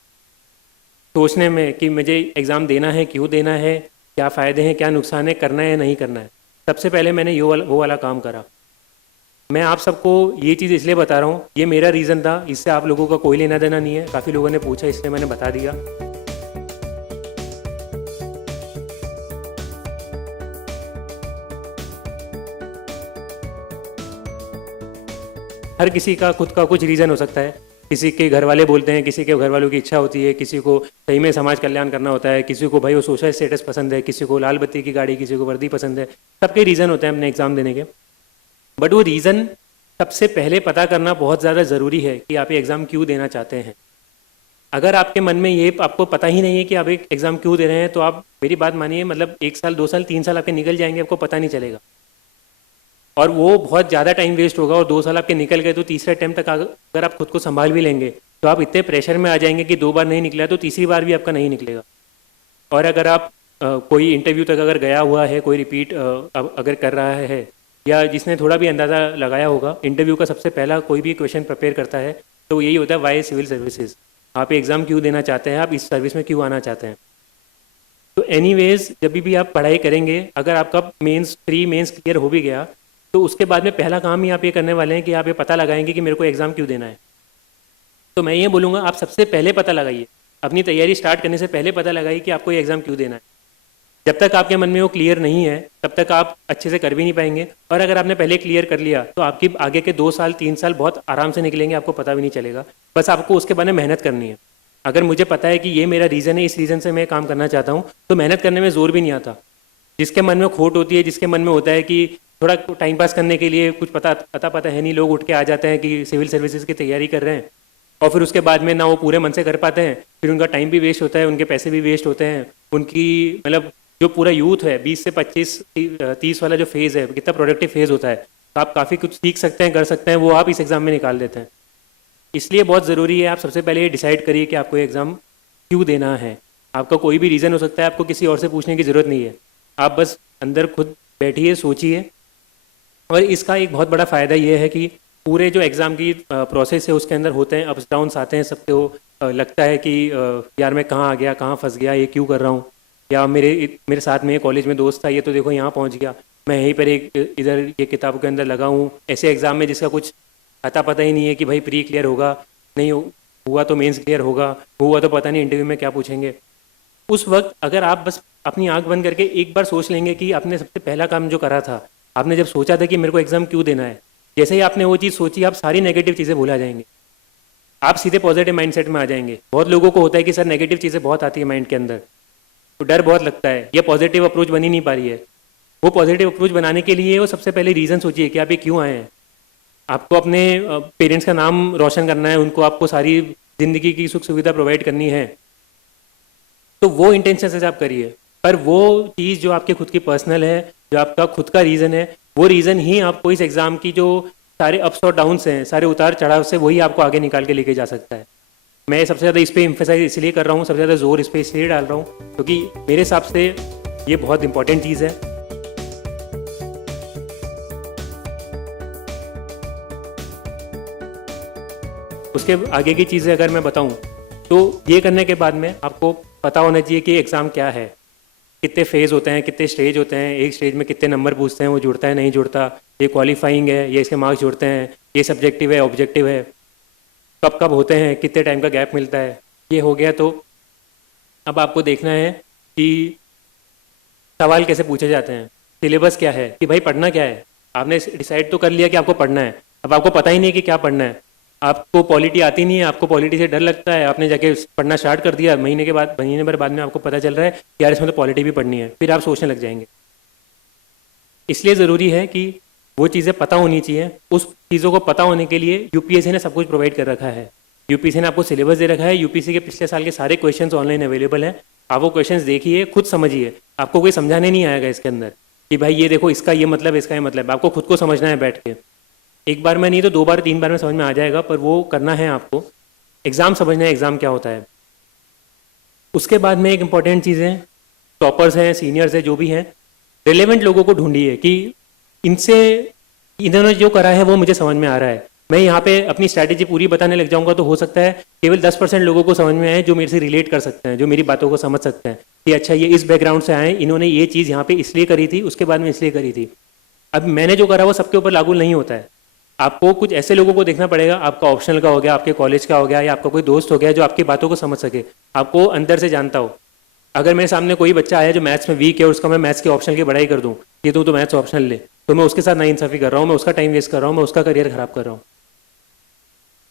सोचने में कि मुझे एग्ज़ाम देना है, क्यों देना है, क्या फ़ायदे हैं, क्या नुकसान है, करना है या नहीं करना है। सबसे पहले मैंने वो वाला काम करा। मैं आप सबको ये चीज़ इसलिए बता रहा हूँ, ये मेरा रीज़न था, इससे आप लोगों का कोई लेना देना नहीं है। काफ़ी लोगों ने पूछा इसलिए मैंने बता दिया। हर किसी का खुद का कुछ रीज़न हो सकता है। किसी के घर वाले बोलते हैं, किसी के घर वालों की इच्छा होती है, किसी को सही में समाज कल्याण करना होता है, किसी को भाई वो सोशल स्टेटस पसंद है, किसी को लाल बत्ती की गाड़ी, किसी को वर्दी पसंद है। सबके रीज़न होते हैं अपने एग्ज़ाम देने के, बट वो रीज़न सबसे पहले पता करना बहुत ज़्यादा ज़रूरी है कि आप ये एग्ज़ाम क्यों देना चाहते हैं। अगर आपके मन में ये आपको पता ही नहीं है कि आप एक एग्ज़ाम क्यों दे रहे हैं, तो आप मेरी बात मानिए, मतलब 1 साल 2 साल 3 साल आपके निकल जाएंगे, आपको पता नहीं चलेगा, और वो बहुत ज़्यादा टाइम वेस्ट होगा। और 2 साल आपके निकल गए तो तीसरे अटेम्प्ट तक अगर आप खुद को संभाल भी लेंगे तो आप इतने प्रेशर में आ जाएंगे कि 2 बार नहीं निकला तो तीसरी बार भी आपका नहीं निकलेगा। और अगर आप कोई इंटरव्यू तक अगर गया हुआ है, कोई रिपीट अगर कर रहा है, या जिसने थोड़ा भी अंदाज़ा लगाया होगा, इंटरव्यू का सबसे पहला कोई भी क्वेश्चन प्रिपेयर करता है तो यही होता है, वाई सिविल सर्विसेज, आप एग्ज़ाम क्यों देना चाहते हैं, आप इस सर्विस में क्यों आना चाहते हैं। तो एनीवेज जब भी आप पढ़ाई करेंगे, अगर आपका मेंस 3 मेंस क्लियर हो भी गया तो उसके बाद में पहला काम ही आप ये करने वाले हैं कि आप ये पता लगाएंगे कि मेरे को एग्ज़ाम क्यों देना है। तो मैं ये बोलूँगा, आप सबसे पहले पता लगाइए, अपनी तैयारी स्टार्ट करने से पहले पता लगाइए कि आपको ये एग्ज़ाम क्यों देना है। जब तक आपके मन में वो क्लियर नहीं है तब तक आप अच्छे से कर भी नहीं पाएंगे, और अगर आपने पहले क्लियर कर लिया तो आपकी आगे के 2 साल 3 साल बहुत आराम से निकलेंगे, आपको पता भी नहीं चलेगा। बस आपको उसके बारे में मेहनत करनी है। अगर मुझे पता है कि ये मेरा रीज़न है, इस रीज़न से मैं काम करना चाहता हूँ, तो मेहनत करने में ज़ोर भी नहीं आता। जिसके मन में खोट होती है, जिसके मन में होता है कि थोड़ा टाइम पास करने के लिए कुछ पता है नहीं, लोग उठ के आ जाते हैं कि सिविल सर्विसेज की तैयारी कर रहे हैं, और फिर उसके बाद में ना वो पूरे मन से कर पाते हैं, फिर उनका टाइम भी वेस्ट होता है, उनके पैसे भी वेस्ट होते हैं, उनकी मतलब जो पूरा यूथ है 20 से 25-30 वाला जो फेज़ है, कितना प्रोडक्टिव फेज़ होता है, तो आप काफ़ी कुछ सीख सकते हैं, कर सकते हैं, वो आप इस एग्ज़ाम में निकाल देते हैं। इसलिए बहुत ज़रूरी है आप सबसे पहले ये डिसाइड करिए कि आपको ये एग्ज़ाम क्यों देना है। आपका कोई भी रीज़न हो सकता है, आपको किसी और से पूछने की ज़रूरत नहीं है, आप बस अंदर खुद बैठिए, सोचिए। और इसका एक बहुत बड़ा फ़ायदा ये है कि पूरे जो एग्ज़ाम की प्रोसेस है उसके अंदर होते हैं अप्स डाउन्स आते हैं, सबको लगता है कि यार मैं कहाँ आ गया, कहाँ फंस गया, ये क्यों कर रहा हूँ, या मेरे साथ में कॉलेज में दोस्त था, ये तो देखो यहाँ पहुँच गया, मैं यहीं पर इधर ये किताब के अंदर लगा हूँ, ऐसे एग्ज़ाम में जिसका कुछ अता पता ही नहीं है कि भाई प्री क्लियर होगा, नहीं हुआ तो मेंस क्लियर होगा, हुआ तो पता नहीं इंटरव्यू में क्या पूछेंगे। उस वक्त अगर आप बस अपनी आंख बंद करके एक बार सोच लेंगे कि आपने सबसे पहला काम जो करा था, आपने जब सोचा था कि मेरे को एग्जाम क्यों देना है, जैसे ही आपने वो चीज़ सोची आप सारी नेगेटिव चीज़ें भुला जाएंगे, आप सीधे पॉजिटिव माइंडसेट में आ जाएंगे। बहुत लोगों को होता है कि सर नेगेटिव चीज़ें बहुत आती है माइंड के अंदर, तो डर बहुत लगता है, ये पॉजिटिव अप्रोच बनी नहीं पा रही है। वो पॉजिटिव अप्रोच बनाने के लिए वो सबसे पहले रीज़न सोचिए कि आप ये क्यों आए हैं। आपको अपने पेरेंट्स का नाम रोशन करना है, उनको आपको सारी ज़िंदगी की सुख सुविधा प्रोवाइड करनी है, तो वो इंटेंशन से आप करिए। पर वो चीज़ जो आपके खुद की पर्सनल है, जो आपका खुद का रीज़न है, वो रीज़न ही आपको इस एग्ज़ाम की जो सारे अप्स और डाउन्स हैं, सारे उतार चढ़ाव से, वही आपको आगे निकाल के लेके जा सकता है। मैं सबसे ज़्यादा इस पर इम्फेसाइज इसलिए कर रहा हूँ, सबसे ज़्यादा जोर इस पर इसलिए डाल रहा हूँ क्योंकि मेरे हिसाब से ये बहुत इंपॉर्टेंट चीज़ है। उसके आगे की चीज़ें अगर मैं बताऊं तो ये करने के बाद में आपको पता होना चाहिए कि एग्ज़ाम क्या है, कितने फेज़ होते हैं, कितने स्टेज होते हैं, एक स्टेज में कितने नंबर पूछते हैं, वो जुड़ता है नहीं जुड़ता, ये क्वालिफाइंग है, ये इसके मार्क्स जुड़ते हैं, ये सब्जेक्टिव है ऑब्जेक्टिव है, कब कब होते हैं, कितने टाइम का गैप मिलता है। ये हो गया। तो अब आपको देखना है कि सवाल कैसे पूछे जाते हैं, सिलेबस क्या है, कि भाई पढ़ना क्या है। आपने डिसाइड तो कर लिया कि आपको पढ़ना है, अब आपको पता ही नहीं कि क्या पढ़ना है। आपको पॉलिटी आती नहीं है, आपको पॉलिटी से डर लगता है, आपने जाके पढ़ना स्टार्ट कर दिया, महीने भर बाद में आपको पता चल रहा है कि यार इसमें तो पॉलिटी भी पढ़नी है, फिर आप सोचने लग जाएंगे। इसलिए ज़रूरी है कि वो चीज़ें पता होनी चाहिए। उस चीज़ों को पता होने के लिए यूपीएससी ने सब कुछ प्रोवाइड कर रखा है। यूपीएससी ने आपको सिलेबस दे रखा है, यूपीएससी के पिछले साल के सारे क्वेश्चंस ऑनलाइन अवेलेबल हैं। आप वो क्वेश्चंस देखिए, खुद समझिए, आपको कोई समझाने नहीं आएगा इसके अंदर कि भाई ये देखो इसका ये मतलब, इसका ये मतलब। आपको खुद को समझना है बैठ के, एक बार में नहीं तो 2 बार 3 बार में समझ में आ जाएगा, पर वो करना है आपको। एग्ज़ाम समझना है, एग्ज़ाम क्या होता है। उसके बाद में एक इंपॉर्टेंट चीज़ है, टॉपर्स हैं, सीनियर्स हैं, जो भी हैं, रिलेवेंट लोगों को ढूंढिए कि इन्होंने जो करा है वो मुझे समझ में आ रहा है। मैं यहाँ पे अपनी स्ट्रैटेजी पूरी बताने लग जाऊँगा तो हो सकता है केवल 10% लोगों को समझ में आए जो मेरे से रिलेट कर सकते हैं, जो मेरी बातों को समझ सकते हैं कि अच्छा ये इस बैकग्राउंड से आए, इन्होंने ये चीज़ यहाँ पे इसलिए करी थी, उसके बाद में इसलिए करी थी। अब मैंने जो करा वो सबके ऊपर लागू नहीं होता है। आपको कुछ ऐसे लोगों को देखना पड़ेगा, आपका ऑप्शनल का हो गया, आपके कॉलेज का हो गया, या आपका कोई दोस्त हो गया जो आपकी बातों को समझ सके, आपको अंदर से जानता हो। अगर मेरे सामने कोई बच्चा आया जो मैथ्स में वीक है और उसका मैं मैथ्स के ऑप्शनल की बढ़ाई कर दूँ, ये तो मैथ्स ऑप्शनल ले, तो मैं उसके साथ नाइंसाफ़ी कर रहा हूँ, मैं उसका टाइम वेस्ट कर रहा हूँ, मैं उसका करियर खराब कर रहा हूँ।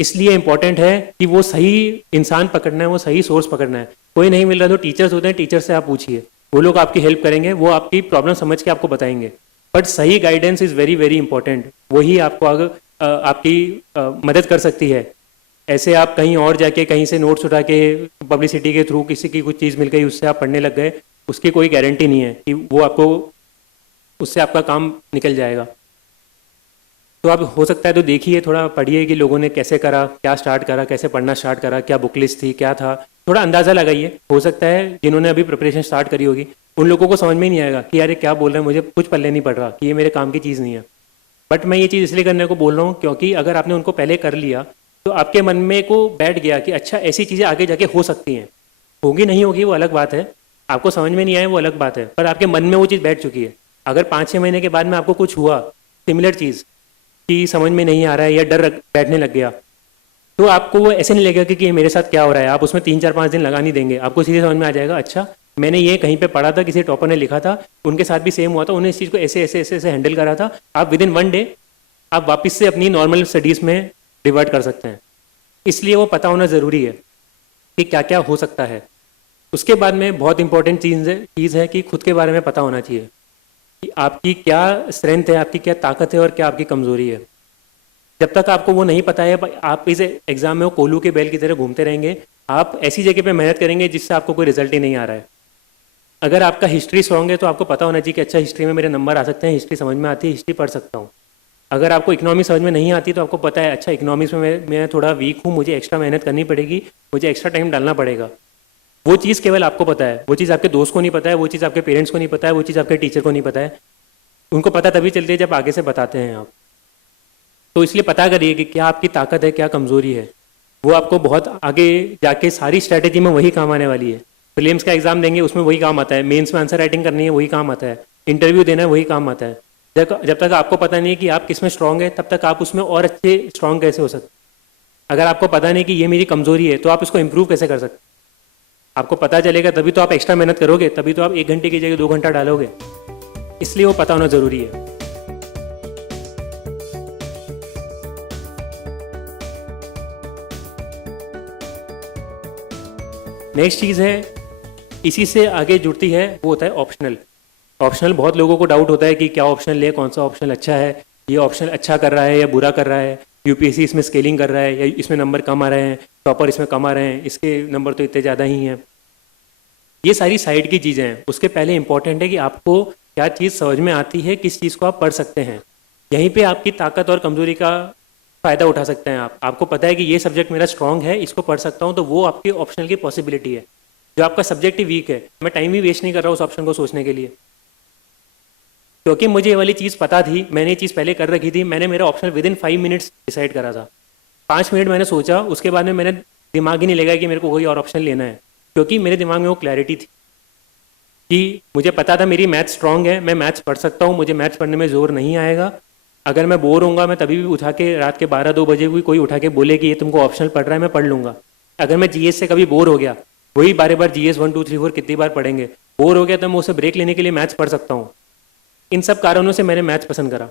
इसलिए इंपॉर्टेंट है कि वो सही इंसान पकड़ना है, वो सही सोर्स पकड़ना है। कोई नहीं मिल रहा तो टीचर्स होते हैं, टीचर से आप पूछिए, वो लोग आपकी हेल्प करेंगे, वो आपकी प्रॉब्लम समझ के आपको बताएंगे। बट सही guidance is very very important, वही आपको आगे आपकी मदद कर सकती है। ऐसे आप कहीं और जाके कहीं से नोट्स उठा के पब्लिसिटी के थ्रू किसी की कुछ चीज़ मिल गई उससे आप पढ़ने लग गए, उसकी कोई गारंटी नहीं है कि वो आपको उससे आपका काम निकल जाएगा। तो आप हो सकता है तो देखिए, थोड़ा पढ़िए कि लोगों ने कैसे करा, क्या स्टार्ट करा, कैसे पढ़ना स्टार्ट करा, क्या बुक लिस्ट थी, क्या था, थोड़ा अंदाज़ा लगाइए। हो सकता है जिन्होंने अभी प्रिपरेशन स्टार्ट करी होगी उन लोगों को समझ में ही नहीं आएगा कि यार ये क्या बोल रहे हैं, मुझे कुछ पल्ले नहीं पड़ रहा, कि ये मेरे काम की चीज़ नहीं है। बट मैं ये चीज़ इसलिए करने को बोल रहा हूँ क्योंकि अगर आपने उनको पहले कर लिया तो आपके मन में को बैठ गया कि अच्छा ऐसी चीज़ें आगे जाके हो सकती हैं। होगी नहीं होगी वो अलग बात है, आपको समझ में नहीं आए वो अलग बात है, पर आपके मन में वो चीज़ बैठ चुकी है। अगर 5-6 महीने के बाद में आपको कुछ हुआ सिमिलर चीज़ कि समझ में नहीं आ रहा है या डर बैठने लग गया, तो आपको वो ऐसे नहीं लगेगा कि ये मेरे साथ क्या हो रहा है। आप उसमें 3-4-5 दिन लगा नहीं देंगे, आपको सीधे समझ में आ जाएगा अच्छा मैंने ये कहीं पे पढ़ा था, किसी टॉपर ने लिखा था, उनके साथ भी सेम हुआ था, उन्होंने इस चीज़ को ऐसे ऐसे ऐसे ऐसे हैंडल करा था। आप विद इन 1 डे आप वापस से अपनी नॉर्मल स्टडीज़ में रिवर्ट कर सकते हैं। इसलिए वो पता होना ज़रूरी है कि क्या क्या हो सकता है। उसके बाद में बहुत इंपॉर्टेंट चीज़ है कि खुद के बारे में पता होना चाहिए कि आपकी क्या स्ट्रेंथ है, आपकी क्या ताकत है और क्या आपकी कमज़ोरी है। जब तक आपको वो नहीं पता है आप इस एग्ज़ाम में वो कोल्हू के बैल की तरह घूमते रहेंगे। आप ऐसी जगह पे मेहनत करेंगे जिससे आपको कोई रिजल्ट ही नहीं आ रहा है। अगर आपका हिस्ट्री स्ट्रॉन्ग है तो आपको पता होना चाहिए कि अच्छा हिस्ट्री में मेरे नंबर आ सकते हैं, हिस्ट्री समझ में आती है, हिस्ट्री पढ़ सकता हूँ। अगर आपको इकोनॉमिक्स समझ में नहीं आती तो आपको पता है अच्छा इकोनॉमिक्स में मैं थोड़ा वीक हूँ, मुझे एक्स्ट्रा मेहनत करनी पड़ेगी, मुझे एक्स्ट्रा टाइम डालना पड़ेगा। वो चीज़ केवल आपको पता है, वो चीज़ आपके दोस्त को नहीं पता है, वो चीज़ आपके पेरेंट्स को नहीं पता है, वो चीज़ आपके टीचर को नहीं पता है। उनको पता तभी चलती है जब आगे से बताते हैं आप। तो इसलिए पता करिए कि क्या आपकी ताकत है, क्या कमज़ोरी है। वो आपको बहुत आगे जाके सारी स्ट्रैटेजी में वही काम आने वाली है। प्रीलिम्स का एग्जाम देंगे उसमें वही काम आता है, मेंस में आंसर राइटिंग करनी है वही काम आता है, इंटरव्यू देना है वही काम आता है। जब तक आपको पता नहीं कि आप किस में स्ट्रांग है तब तक आप उसमें और अच्छे स्ट्रांग कैसे हो सकते। अगर आपको पता नहीं कि ये मेरी कमज़ोरी है तो आप इसको इम्प्रूव कैसे कर सकते। आपको पता चलेगा तभी तो आप एक्स्ट्रा मेहनत करोगे, तभी तो आप 1 घंटे की जगह 2 घंटा डालोगे, इसलिए वो पता होना ज़रूरी है। नेक्स्ट चीज़ है, इसी से आगे जुड़ती है, वो होता है ऑप्शनल। ऑप्शनल बहुत लोगों को डाउट होता है कि क्या ऑप्शनल ले, कौन सा ऑप्शनल अच्छा है, ये ऑप्शनल अच्छा कर रहा है या बुरा कर रहा है, यूपीएससी इसमें स्केलिंग कर रहा है या इसमें नंबर कम आ रहे हैं, टॉपर इसमें कम आ रहे हैं, इसके नंबर तो इतने ज़्यादा ही हैं। ये सारी साइड की चीज़ें हैं। उसके पहले इंपॉर्टेंट है कि आपको क्या चीज़ समझ में आती है, किस चीज़ को आप पढ़ सकते हैं। यहीं पे आपकी ताकत और कमजोरी का फ़ायदा उठा सकते हैं आप। आपको पता है कि ये सब्जेक्ट मेरा स्ट्रांग है, इसको पढ़ सकता हूँ, तो वो आपकी ऑप्शनल की पॉसिबिलिटी है। जो आपका सब्जेक्ट ही वीक है, मैं टाइम भी वेस्ट नहीं कर रहा हूँ उस ऑप्शन को सोचने के लिए, क्योंकि मुझे ये वाली चीज़ पता थी, मैंने ये चीज़ पहले कर रखी थी। मैंने मेरा ऑप्शनल विदिन 5 मिनट्स डिसाइड करा था। 5 मिनट मैंने सोचा, उसके बाद में मैंने दिमाग ही नहीं लगा कि मेरे को कोई और ऑप्शन लेना है, क्योंकि मेरे दिमाग में वो क्लैरिटी थी कि मुझे पता था मेरी मैथ्स स्ट्रांग है, मैं मैथ्स पढ़ सकता हूँ, मुझे मैथ्स पढ़ने में जोर नहीं आएगा। अगर मैं बोर होऊंगा, मैं तभी भी उठा के रात के 12-2 बजे भी कोई उठा के बोले कि ये तुमको ऑप्शनल पढ़ रहा है, मैं पढ़ लूंगा। अगर मैं जीएस से कभी बोर हो गया, वही बार बार जीएस 1 2 3 4 कितनी बार पढ़ेंगे, बोर हो गया तो मैं उसे ब्रेक लेने के लिए मैथ्स पढ़ सकता हूँ। इन सब कारणों से मैंने मैथ्स पसंद करा।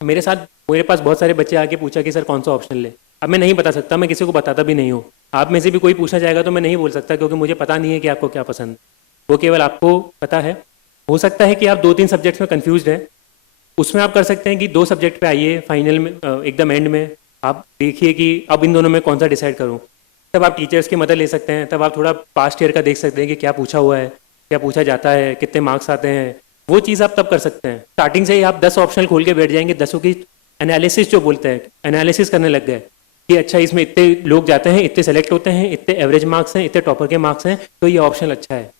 मेरे पास बहुत सारे बच्चे आके पूछा कि सर कौन सा ऑप्शन ले। अब मैं नहीं बता सकता, मैं किसी को बताता भी नहीं हूँ। आप में से भी कोई पूछना जाएगा तो मैं नहीं बोल सकता, क्योंकि मुझे पता नहीं है कि आपको क्या पसंद, वो केवल आपको पता है। हो सकता है कि आप 2-3 सब्जेक्ट्स में कन्फ्यूज हैं, उसमें आप कर सकते हैं कि 2 सब्जेक्ट पे आइए, फाइनल में एकदम एंड में आप देखिए कि अब इन दोनों में कौन सा डिसाइड करूँ। तब आप टीचर्स की मदद ले सकते हैं, तब आप थोड़ा पास्ट ईयर का देख सकते हैं कि क्या पूछा हुआ है, क्या पूछा जाता है, कितने मार्क्स आते हैं, वो चीज़ आप तब कर सकते हैं। स्टार्टिंग से ही आप 10 ऑप्शनल खोल के बैठ जाएंगे, 10 की एनालिसिस जो बोलते हैं, एनालिसिस करने लग गए कि अच्छा इसमें इतने लोग जाते हैं, इतने सेलेक्ट होते हैं, इतने एवरेज मार्क्स हैं, इतने टॉपर के मार्क्स हैं, तो ये ऑप्शन अच्छा है।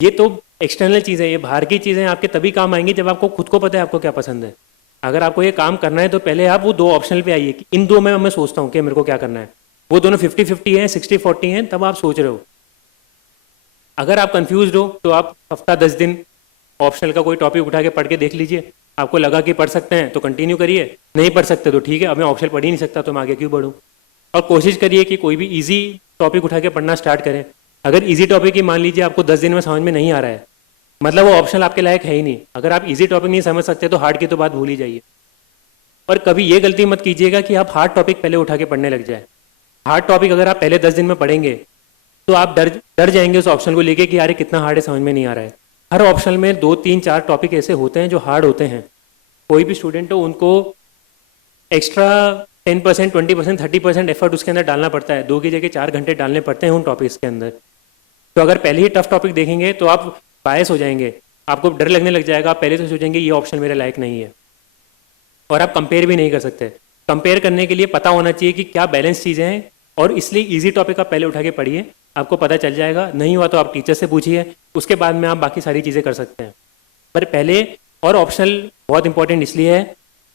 ये तो एक्सटर्नल चीज़ है, ये बाहर की चीज़ें आपके तभी काम आएंगी जब आपको खुद को पता है आपको क्या पसंद है। अगर आपको ये काम करना है तो पहले आप वो 2 ऑप्शनल पे आइए कि इन 2 में मैं सोचता हूँ कि मेरे को क्या करना है। वो दोनों 50-50 हैं, 60-40 हैं, तब आप सोच रहे हो। अगर आप कंफ्यूज हो तो आप हफ्ता 10 दिन ऑप्शनल का कोई टॉपिक उठा के पढ़ के देख लीजिए। आपको लगा कि पढ़ सकते हैं तो कंटिन्यू करिए, नहीं पढ़ सकते तो ठीक है, अब मैं ऑप्शनल पढ़ ही नहीं सकता तो मैं आगे क्यों बढ़ूँ। और कोशिश करिए कि कोई भी ईजी टॉपिक उठा के पढ़ना स्टार्ट करें। अगर ईजी टॉपिक ही मान लीजिए आपको 10 दिन में समझ में नहीं आ रहा है, मतलब वो ऑप्शनल आपके लायक है ही नहीं। अगर आप इजी टॉपिक नहीं समझ सकते तो हार्ड की तो बात भूल ही जाइए। और कभी ये गलती मत कीजिएगा कि आप हार्ड टॉपिक पहले उठा के पढ़ने लग जाए। हार्ड टॉपिक अगर आप पहले 10 दिन में पढ़ेंगे तो आप डर जाएंगे उस ऑप्शन को लेके कि यार कितना हार्ड है, समझ में नहीं आ रहा है। हर ऑप्शन में 2 3 4 टॉपिक ऐसे होते हैं जो हार्ड होते हैं। कोई भी स्टूडेंट हो उनको एक्स्ट्रा 10%, 20%, 30% एफर्ट उसके अंदर डालना पड़ता है। 2 की जगह 4 घंटे डालने पड़ते हैं उन टॉपिक्स के अंदर। तो अगर पहले ही टफ टॉपिक देखेंगे तो आप बायस हो जाएंगे, आपको डर लगने लग जाएगा। आप पहले तो सोचेंगे ये ऑप्शन मेरे लायक नहीं है, और आप कंपेयर भी नहीं कर सकते। कंपेयर करने के लिए पता होना चाहिए कि क्या बैलेंस चीज़ें हैं, और इसलिए इजी टॉपिक आप पहले उठा के पढ़िए, आपको पता चल जाएगा। नहीं हुआ तो आप टीचर से पूछिए, उसके बाद में आप बाकी सारी चीज़ें कर सकते हैं। पर पहले, और ऑप्शनल बहुत इंपॉर्टेंट इसलिए है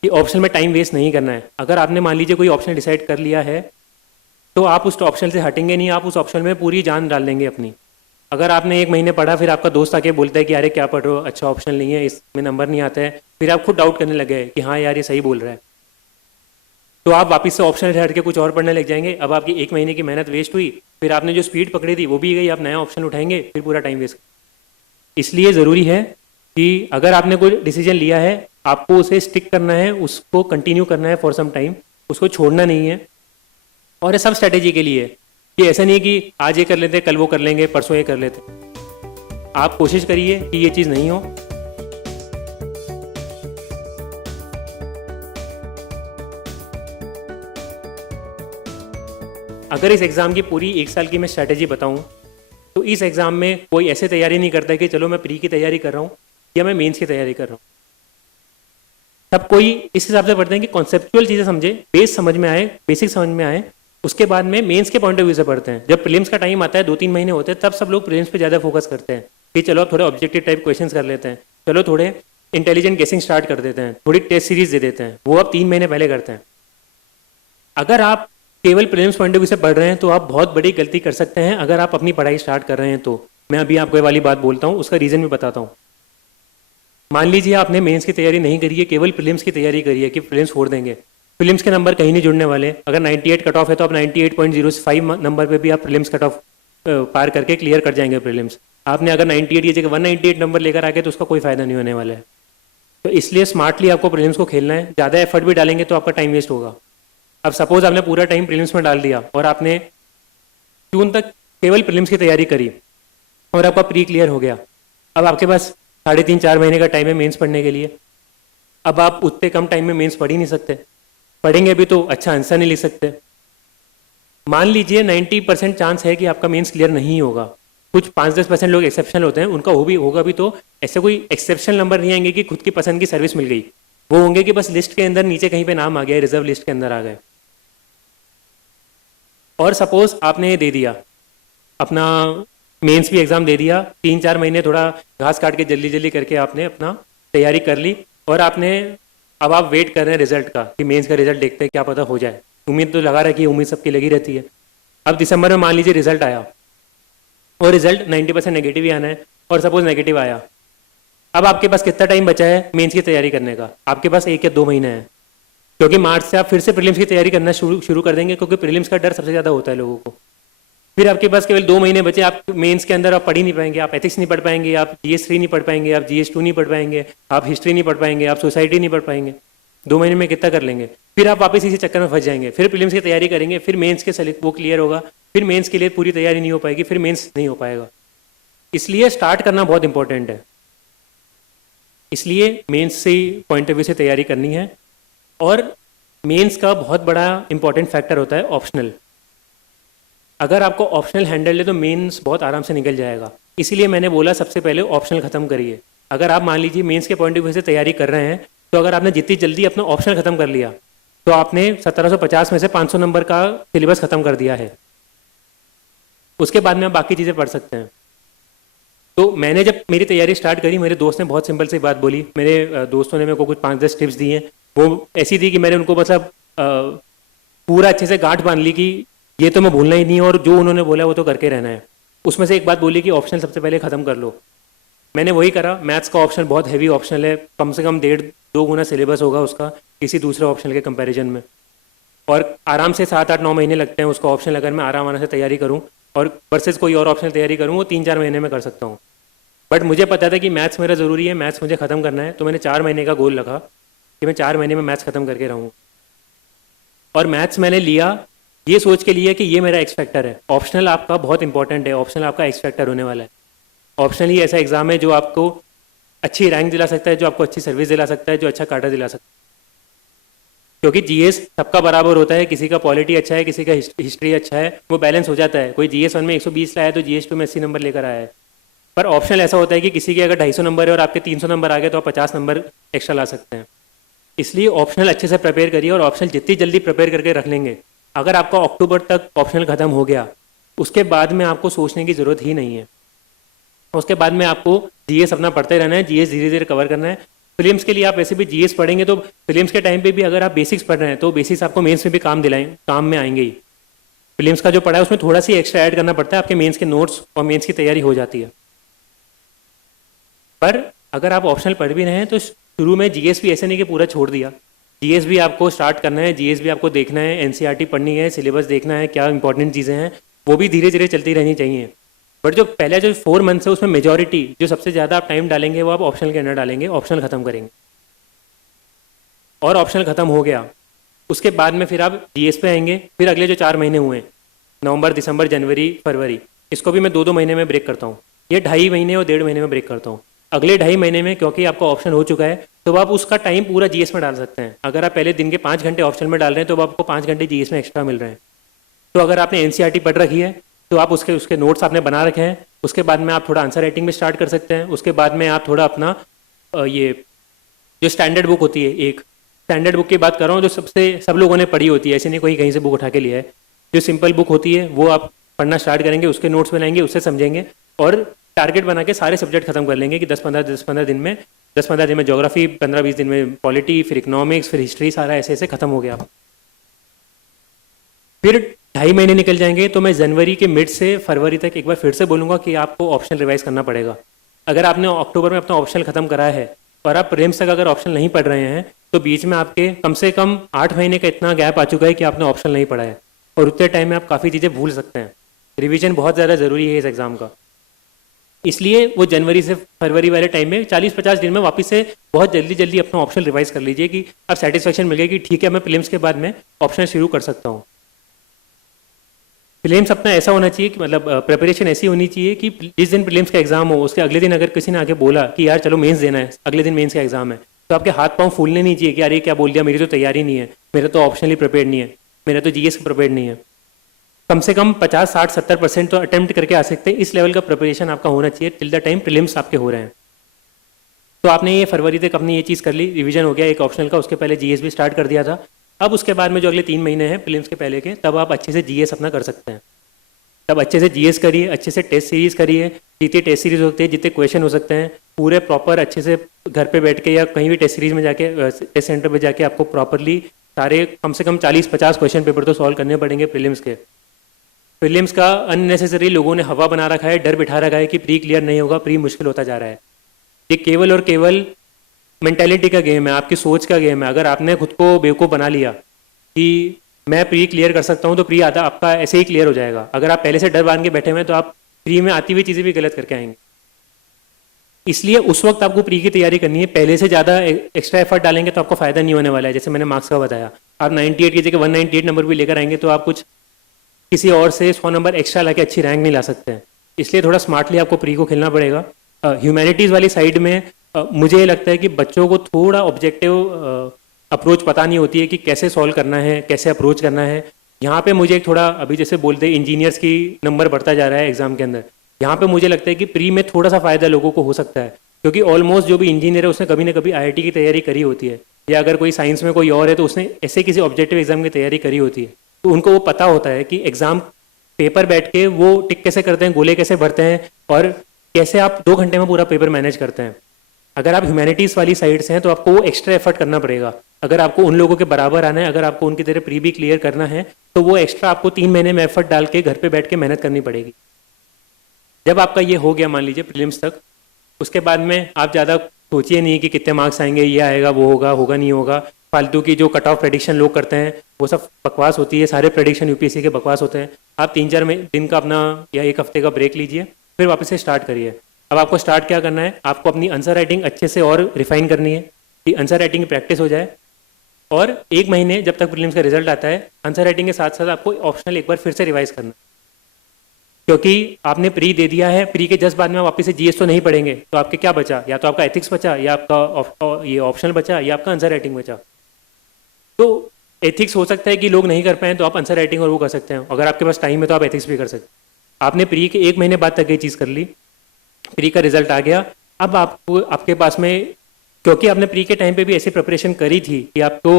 कि ऑप्शनल में टाइम वेस्ट नहीं करना है। अगर आपने मान लीजिए कोई ऑप्शन डिसाइड कर लिया है तो आप उस ऑप्शन से हटेंगे नहीं, आप उस ऑप्शन में पूरी जान डाल देंगे अपनी। अगर आपने 1 महीने पढ़ा, फिर आपका दोस्त आके बोलता है कि अरे क्या पढ़ रहे हो, अच्छा ऑप्शन नहीं है, इसमें नंबर नहीं आता है, फिर आप खुद डाउट करने लगे कि हाँ यार ये सही बोल रहा है, तो आप वापस से ऑप्शन हट के कुछ और पढ़ने लग जाएंगे। अब आपकी 1 महीने की मेहनत वेस्ट हुई, फिर आपने जो स्पीड पकड़ी थी वो भी गई, आप नया ऑप्शन उठाएंगे, फिर पूरा टाइम वेस्ट। इसलिए ज़रूरी है कि अगर आपने कोई डिसीजन लिया है, आपको उसे स्टिक करना है, उसको कंटिन्यू करना है फॉर सम टाइम, उसको छोड़ना नहीं है। और ये सब स्ट्रैटेजी के लिए, कि ऐसा नहीं कि आज ये कर लेते, कल वो कर लेंगे, परसों ये कर लेते। आप कोशिश करिए कि ये चीज़ नहीं हो। अगर इस एग्ज़ाम की पूरी 1 साल की मैं स्ट्रैटेजी बताऊं, तो इस एग्ज़ाम में कोई ऐसे तैयारी नहीं करता कि चलो मैं प्री की तैयारी कर रहा हूं या मैं मेंस की तैयारी कर रहा हूं। सब कोई इस हिसाब से पढ़ते हैं कि कॉन्सेप्चुअल चीज़ें समझे, बेस समझ में आए, बेसिक समझ में आए, उसके बाद में मेंस के पॉइंट ऑफ व्यू से पढ़ते हैं। जब प्रीलिम्स का टाइम आता है, 2-3 महीने होते हैं, तब सब लोग प्रीलिम्स पे ज़्यादा फोकस करते हैं कि चलो अब थोड़े ऑब्जेक्टिव टाइप क्वेश्चंस कर लेते हैं, चलो थोड़े इंटेलिजेंट गेसिंग स्टार्ट कर देते हैं, थोड़ी टेस्ट सीरीज दे देते हैं। वो अब 3 महीने पहले करते हैं। अगर आप केवल प्रीलिम्स पॉइंट ऑफ व्यू से पढ़ रहे हैं तो आप बहुत बड़ी गलती कर सकते हैं। अगर आप अपनी पढ़ाई स्टार्ट कर रहे हैं तो मैं अभी आपको ये वाली बात बोलता हूँ, उसका रीज़न भी बताता हूँ। मान लीजिए आपने मेंस की तैयारी नहीं करी है, केवल प्रीलिम्स की तैयारी करी है कि प्रीलिम्स छोड़ देंगे, प्रीलिम्स के नंबर कहीं नहीं जुड़ने वाले। अगर 98 कट ऑफ है तो आप 98.05 नंबर पे भी आप प्रीलिम्स कट ऑफ पार करके क्लियर कर जाएंगे प्रीलिम्स। आपने अगर 98 की जगह 198 नंबर लेकर आ गए तो उसका कोई फ़ायदा नहीं होने वाला है। तो इसलिए स्मार्टली आपको प्रीलिम्स को खेलना है। ज़्यादा एफर्ट भी डालेंगे तो आपका टाइम वेस्ट होगा। अब सपोज आपने पूरा टाइम प्रीलिम्स में डाल दिया और आपने जून तक केवल प्रीलिम्स की तैयारी करी और आपका प्री क्लियर हो गया। अब आपके पास 3.5-4 महीने का टाइम है मेंस पढ़ने के लिए। अब आप उतने कम टाइम में मेंस पढ़ ही नहीं सकते, पढ़ेंगे भी तो अच्छा आंसर नहीं लिख सकते। मान लीजिए 90% चांस है कि आपका मेंस क्लियर नहीं होगा, कुछ 5-10% लोग एक्सेप्शनल होते हैं, उनका होगा भी तो ऐसे कोई एक्सेप्शनल नंबर नहीं आएंगे कि खुद की पसंद की सर्विस मिल गई। वो होंगे कि बस लिस्ट के अंदर नीचे कहीं पे नाम आ गया, रिजर्व लिस्ट के अंदर आ गए। और सपोज आपने ये दे दिया, अपना मेंस भी एग्जाम दे दिया, 3-4 महीने थोड़ा घास काट के जल्दी जल्दी करके आपने अपना तैयारी कर ली और अब आप वेट कर रहे हैं रिजल्ट का कि मेंस का रिजल्ट देखते हैं, क्या पता हो जाए। उम्मीद तो लगा रखी है, उम्मीद सबकी लगी रहती है। अब दिसंबर में मान लीजिए रिजल्ट आया और रिजल्ट 90% नेगेटिव ही आना है और सपोज नेगेटिव आया। अब आपके पास कितना टाइम बचा है मेंस की तैयारी करने का? आपके पास 1 या 2 महीने हैं, क्योंकि मार्च से आप फिर से प्रीलिम्स की तैयारी करना शुरू कर देंगे, क्योंकि प्रीलिम्स का डर सबसे ज़्यादा होता है लोगों को। फिर आपके पास केवल 2 महीने बचे, आप मेंस के अंदर आप पढ़ ही नहीं पाएंगे, आप एथिक्स नहीं पढ़ पाएंगे, आप GS3 नहीं पढ़ पाएंगे, आप GS2 नहीं पढ़ पाएंगे, आप हिस्ट्री नहीं पढ़ पाएंगे, आप सोसाइटी नहीं पढ़ पाएंगे। 2 महीने में कितना कर लेंगे? फिर आप वापस इसी चक्कर में फंस जाएंगे, फिर प्रीलिम्स की तैयारी करेंगे, फिर मेंस के वो क्लियर होगा, फिर मेंस के लिए पूरी तैयारी नहीं हो पाएगी, फिर मेंस नहीं हो पाएगा। इसलिए स्टार्ट करना बहुत इंपॉर्टेंट है। इसलिए मेंस से पॉइंट ऑफ व्यू से तैयारी करनी है। और मेंस का बहुत बड़ा इंपॉर्टेंट फैक्टर होता है ऑप्शनल। अगर आपको ऑप्शनल हैंडल है तो मेंस बहुत आराम से निकल जाएगा। इसीलिए मैंने बोला सबसे पहले ऑप्शनल खत्म करिए। अगर आप मान लीजिए मेंस के पॉइंट ऑफ व्यू से तैयारी कर रहे हैं, तो अगर आपने जितनी जल्दी अपना ऑप्शनल खत्म कर लिया तो आपने 1750 में से 500 नंबर का सिलेबस खत्म कर दिया है। उसके बाद में आप बाकी चीज़ें पढ़ सकते हैं। तो मैंने जब मेरी तैयारी स्टार्ट करी, मेरे दोस्त ने बहुत सिंपल सी बात बोली। मेरे दोस्तों ने मेरे को कुछ 5-10 टिप्स दी हैं। वो ऐसी थी कि मैंने उनको मतलब पूरा अच्छे से गांठ बांध ली कि ये तो मैं भूलना ही नहीं है और जो उन्होंने बोला वो तो करके रहना है। उसमें से एक बात बोली कि ऑप्शनल सबसे पहले ख़त्म कर लो। मैंने वही करा। मैथ्स का ऑप्शनल बहुत हैवी ऑप्शनल है, कम से कम 1.5-2 गुना सिलेबस होगा उसका किसी दूसरे ऑप्शनल के कंपैरिजन में। और आराम से 7-8-9 महीने लगते हैं उसका ऑप्शनल। अगर मैं आराम से तैयारी करूँ और वर्सेस कोई और ऑप्शनल तैयारी करूँ, वो 3-4 महीने में कर सकता हूँ। बट मुझे पता था कि मैथ्स मेरा ज़रूरी है, मैथ्स मुझे ख़त्म करना है, तो मैंने 4 महीने का गोल रखा कि मैं 4 महीने में मैथ्स ख़त्म करके रहूँ। और मैथ्स मैंने लिया ये सोच के लिए कि ये मेरा एक्स फैक्टर है। ऑप्शनल आपका बहुत इंपॉर्टेंट है, ऑप्शनल आपका एक्स फैक्टर होने वाला है। ऑप्शनल ही ऐसा एग्जाम है जो आपको अच्छी रैंक दिला सकता है, जो आपको अच्छी सर्विस दिला सकता है, जो अच्छा काटा दिला सकता है। क्योंकि जीएस सबका बराबर होता है, किसी का पॉलिटी अच्छा है, किसी का हिस्ट्री अच्छा है, वो बैलेंस हो जाता है। कोई GS1 में 120 लाया तो GS2 में 80 नंबर लेकर आया है। पर ऑप्शनल ऐसा होता है कि किसी के अगर 250 नंबर है और आपके 300 नंबर आ गए तो आप 50 नंबर एक्स्ट्रा ला सकते हैं। इसलिए ऑप्शनल अच्छे से प्रिपेयर करिए और ऑप्शनल जितनी जल्दी प्रिपेयर करके रख लेंगे, अगर आपका अक्टूबर तक ऑप्शनल खत्म हो गया, उसके बाद में आपको सोचने की जरूरत ही नहीं है। उसके बाद में आपको जीएस अपना पढ़ते रहना है, जीएस धीरे धीरे कवर करना है। फिल्म्स के लिए आप वैसे भी जीएस पढ़ेंगे तो फिल्म्स के टाइम पे भी अगर आप बेसिक्स पढ़ रहे हैं तो बेसिक्स आपको मेंस में भी काम में आएंगे ही। फिल्म्स का जो पढ़ा है उसमें थोड़ा सी एक्स्ट्रा ऐड करना पड़ता है, आपके मेंस के नोट्स और मेंस की तैयारी हो जाती है। पर अगर आप ऑप्शनल पढ़ भी रहे हैं तो शुरू में जीएस भी ऐसे नहीं कि पूरा छोड़ दिया। जीएस भी आपको स्टार्ट करना है, जीएस भी आपको देखना है, एनसीईआरटी पढ़नी है, सिलेबस देखना है, क्या इंपॉर्टेंट चीज़ें हैं वो भी धीरे धीरे चलती रहनी चाहिए। बट जो पहले जो 4 मंथ्स है उसमें मेजॉरिटी जो सबसे ज़्यादा आप टाइम डालेंगे वो आप ऑप्शनल के अंदर डालेंगे, ऑप्शनल खत्म करेंगे। और ऑप्शनल खत्म हो गया उसके बाद में फिर आप जीएस पे आएंगे। फिर अगले जो 4 महीने हुए, नवंबर, दिसंबर, जनवरी, फरवरी, इसको भी मैं 2-2 महीने में ब्रेक करता हूँ। ये 2.5 महीने और 1.5 महीने में ब्रेक करता हूँ। अगले 2.5 महीने में क्योंकि आपका ऑप्शन हो चुका है तो आप उसका टाइम पूरा जीएस में डाल सकते हैं। अगर आप पहले दिन के 5 घंटे ऑप्शन में डाल रहे हैं तो आपको 5 घंटे जीएस में एक्स्ट्रा मिल रहे हैं। तो अगर आपने एनसीईआरटी पढ़ रखी है तो आप उसके नोट्स आपने बना रखे हैं, उसके बाद में आप थोड़ा आंसर राइटिंग में स्टार्ट कर सकते हैं। उसके बाद में आप थोड़ा अपना ये जो स्टैंडर्ड बुक होती है, एक स्टैंडर्ड बुक की बात कर रहा हूँ जो सब लोगों ने पढ़ी होती है, ऐसे नहीं कोई कहीं से बुक उठा के लिया है। जो सिंपल बुक होती है वो आप पढ़ना स्टार्ट करेंगे, उसके नोट्स बनाएंगे, उससे समझेंगे और टारगेट बना के सारे सब्जेक्ट खत्म कर लेंगे कि 10-15 दिन में 10-15 दिन में ज्योग्राफी, 15-20 दिन में पॉलिटी, फिर इकोनॉमिक्स, फिर हिस्ट्री, सारा ऐसे ऐसे खत्म हो गया। फिर 2.5 महीने निकल जाएंगे तो मैं जनवरी के मिड से फरवरी तक एक बार फिर से बोलूँगा कि आपको ऑप्शनल रिवाइज करना पड़ेगा। अगर आपने अक्टूबर में अपना ऑप्शनल खत्म करा है और आप प्रीलिम्स तक अगर ऑप्शनल नहीं पढ़ रहे हैं तो बीच में आपके कम से कम 8 महीने का इतना गैप आ चुका है कि आपने ऑप्शनल नहीं पढ़ा है और उतने टाइम में आप काफ़ी चीज़ें भूल सकते हैं। रिवीजन बहुत ज़्यादा ज़रूरी है इस एग्ज़ाम का। इसलिए वो जनवरी से फरवरी वाले टाइम में 40-50 दिन में वापस से बहुत जल्दी जल्दी अपना ऑप्शन रिवाइज कर लीजिए कि अब सेटिस्फेक्शन मिल गया कि ठीक है मैं प्रीलिम्स के बाद में ऑप्शन शुरू कर सकता हूँ। प्रीलिम्स अपना ऐसा होना चाहिए कि मतलब प्रिपरेशन ऐसी होनी चाहिए कि जिस दिन प्रीलिम्स का एग्जाम हो उसके अगले दिन अगर किसी ने आके बोला कि यार चलो मेंस देना है, अगले दिन मेंस का एग्जाम है, तो आपके हाथ पांव फूलने नहीं चाहिए कि यार ये क्या बोल दिया, मेरी तो तैयारी नहीं है, मेरा तो ऑप्शनली प्रिपेयर नहीं है, मेरा तो जीएस प्रिपेयर नहीं है। कम से कम 50-60-70% तो अटेम्प्ट करके आ सकते हैं। इस लेवल का प्रिपरेशन आपका होना चाहिए टिल द टाइम प्रीलिम्स आपके हो रहे हैं। तो आपने ये फरवरी तक अपनी ये चीज़ कर ली, रिवीजन हो गया एक ऑप्शनल का, उसके पहले जीएस भी स्टार्ट कर दिया था। अब उसके बाद में जो अगले 3 महीने हैं प्रीलिम्स के पहले के, तब आप अच्छे से जीएस अपना कर सकते हैं। तब अच्छे से जीएस करिए, अच्छे से टेस्ट सीरीज करिए, जितने टेस्ट सीरीज होते हैं, जितने क्वेश्चन हो सकते हैं, पूरे प्रॉपर अच्छे से घर पे बैठ के या कहीं भी टेस्ट सीरीज में जाके टेस्ट सेंटर पे जाके आपको प्रॉपरली सारे कम से कम 40-50 क्वेश्चन पेपर तो सॉल्व करने पड़ेंगे प्रीलिम्स के। प्रीलिम्स का अननेसेसरी लोगों ने हवा बना रखा है, डर बिठा रखा है कि प्री क्लियर नहीं होगा, प्री मुश्किल होता जा रहा है। ये केवल और केवल मेंटेलिटी का गेम है, आपकी सोच का गेम है। अगर आपने खुद को बेवकूफ़ बना लिया कि मैं प्री क्लियर कर सकता हूँ तो प्री आता आपका ऐसे ही क्लियर हो जाएगा। अगर आप पहले से डर बांध के बैठे हुए हैं तो आप प्री में आती हुई चीज़ें भी गलत करके आएंगे। इसलिए उस वक्त आपको प्री की तैयारी करनी है, पहले से ज़्यादा एक्स्ट्रा एफर्ट डालेंगे तो आपको फायदा नहीं होने वाला है। जैसे मैंने मार्क्स का बताया, आप 98 की जगह 198 नंबर भी लेकर आएंगे तो आप कुछ किसी और से 100 नंबर एक्स्ट्रा लाके अच्छी रैंक नहीं ला सकते हैं। इसलिए थोड़ा स्मार्टली आपको प्री को खेलना पड़ेगा। ह्यूमैनिटीज़ वाली साइड में मुझे ये लगता है कि बच्चों को थोड़ा ऑब्जेक्टिव अप्रोच पता नहीं होती है कि कैसे सॉल्व करना है, कैसे अप्रोच करना है। यहाँ पे मुझे एक थोड़ा अभी जैसे बोलते हैं इंजीनियर्स की नंबर बढ़ता जा रहा है एग्जाम के अंदर, यहाँ पे मुझे लगता है कि प्री में थोड़ा सा फायदा लोगों को हो सकता है, क्योंकि ऑलमोस्ट जो भी इंजीनियर है उसने कभी ना कभी आईआईटी की तैयारी करी होती है, या अगर कोई साइंस में कोई और है तो उसने ऐसे किसी ऑब्जेक्टिव एग्जाम की तैयारी करी होती है। तो उनको वो पता होता है कि एग्जाम पेपर बैठ के वो टिक कैसे करते हैं, गोले कैसे भरते हैं, और कैसे आप 2 घंटे में पूरा पेपर मैनेज करते हैं। अगर आप ह्यूमैनिटीज़ वाली साइड से हैं तो आपको वो एक्स्ट्रा एफर्ट करना पड़ेगा। अगर आपको उन लोगों के बराबर आना है, अगर आपको उनकी तरह प्री भी क्लियर करना है, तो वो एक्स्ट्रा आपको 3 महीने में एफर्ट डाल के घर पे बैठ के मेहनत करनी पड़ेगी। जब आपका ये हो गया मान लीजिए प्रीलिम्स तक, उसके बाद में आप ज़्यादा सोचिए नहीं कि कितने मार्क्स आएंगे, ये आएगा, वो होगा, होगा नहीं होगा। फालतू की जो कट ऑफ प्रेडिक्शन लोग करते हैं वो सब बकवास होती है। सारे प्रेडिक्शन यूपीएससी के बकवास होते हैं। आप 3-4 दिन का अपना या 1 हफ्ते का ब्रेक लीजिए, फिर वापस से स्टार्ट करिए। अब आपको स्टार्ट क्या करना है, आपको अपनी आंसर राइटिंग अच्छे से और रिफाइन करनी है कि आंसर राइटिंग की प्रैक्टिस हो जाए। और 1 महीने जब तक प्रीलिम्स का रिजल्ट आता है, आंसर राइटिंग के साथ साथ आपको ऑप्शनल एक बार फिर से रिवाइज करना, क्योंकि आपने प्री दे दिया है। प्री के जस्ट बाद में वापस से जीएस तो नहीं पढ़ेंगे, तो आपके क्या बचा, या तो आपका एथिक्स बचा, या आपका ये ऑप्शनल बचा, या आपका आंसर राइटिंग बचा। तो एथिक्स हो सकता है कि लोग नहीं कर पाए तो आप आंसर राइटिंग और वो कर सकते हैं। अगर आपके पास टाइम है तो आप एथिक्स भी कर सकते हैं। आपने प्री के 1 महीने बाद तक ये चीज़ कर ली, प्री का रिजल्ट आ गया। अब आपको आपके पास में, क्योंकि आपने प्री के टाइम पे भी ऐसी प्रिपरेशन करी थी कि आपको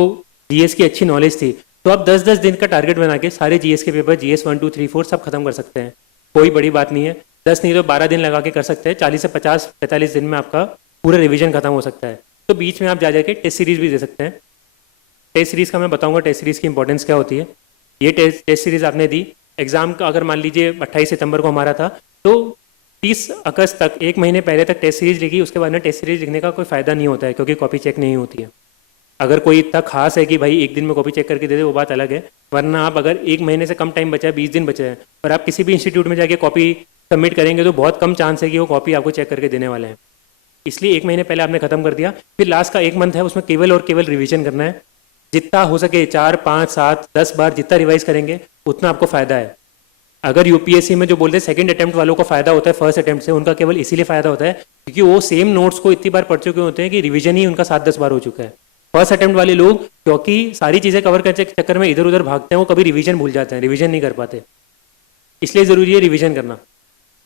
जीएस की अच्छी नॉलेज थी, तो आप 10-10 दिन का टारगेट बना के सारे जीएस के पेपर, जीएस 1, 2, 3, 4 सब खत्म कर सकते हैं। कोई बड़ी बात नहीं है। 10 नहीं तो 12 दिन लगा के कर सकते हैं। 40 से 50-45 दिन में आपका पूरा रिवीजन खत्म हो सकता है। तो बीच में आप जा जाके टेस्ट सीरीज भी दे सकते हैं। टेस्ट सीरीज का मैं बताऊंगा टेस्ट सीरीज की इंपॉर्टेंस क्या होती है। ये टेस्ट सीरीज आपने दी, एग्जाम का अगर मान लीजिए 28 सितंबर को हमारा था, तो 30 अगस्त तक 1 महीने पहले तक टेस्ट सीरीज लिखी। उसके बाद में टेस्ट सीरीज लिखने का कोई फायदा नहीं होता है, क्योंकि कॉपी चेक नहीं होती है। अगर कोई इतना खास है कि भाई 1 दिन में कॉपी चेक करके दे दे, वो बात अलग है। वरना आप अगर 1 महीने से कम टाइम बचा है, 20 दिन बचे हैं, और आप किसी भी इंस्टीट्यूट में जाके कॉपी सबमिट करेंगे तो बहुत कम चांस है कि वो कॉपी आपको चेक करके देने वाले हैं। इसलिए 1 महीने पहले आपने खत्म कर दिया। फिर लास्ट का 1 मंथ है, उसमें केवल और केवल रिविजन करना है। जितना हो सके 4, 5, 7, 10 बार जितना रिवाइज करेंगे उतना आपको फायदा है। अगर यूपीएससी में जो बोलते हैं सेकंड अटेम्प्ट वालों को फायदा होता है फर्स्ट अटेम्प्ट से, उनका केवल इसीलिए फायदा होता है क्योंकि वो सेम नोट्स को इतनी बार पढ़ चुके होते हैं कि रिवीजन ही उनका 7-10 बार हो चुका है। फर्स्ट अटेम्प्ट वाले लोग क्योंकि सारी चीजें कवर करने के चक्कर में इधर उधर भागते हैं, वो कभी रिवीजन भूल जाते हैं, रिवीजन नहीं कर पाते। इसलिए जरूरी है रिवीजन करना।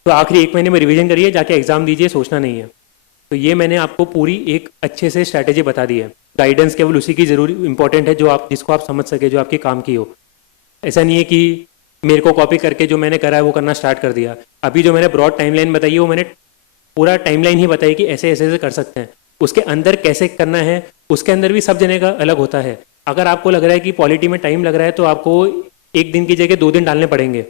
तो आखिरी 1 महीने में रिवीजन करिए, जाके एग्जाम दीजिए, सोचना नहीं है। तो ये मैंने आपको पूरी एक अच्छे से स्ट्रैटेजी बता दी है। गाइडेंस केवल उसी की जरूरी इंपॉर्टेंट है जो जिसको आप समझ सके, जो आपके काम की हो। ऐसा नहीं है कि मेरे को कॉपी करके जो मैंने करा है वो करना स्टार्ट कर दिया। अभी जो मैंने ब्रॉड टाइमलाइन बताई है वो मैंने पूरा टाइमलाइन ही बताई कि ऐसे ऐसे कर सकते हैं। उसके अंदर कैसे करना है, उसके अंदर भी सब जने का अलग होता है। अगर आपको लग रहा है कि पॉलिटी में टाइम लग रहा है तो आपको 1 दिन की जगह 2 दिन डालने पड़ेंगे,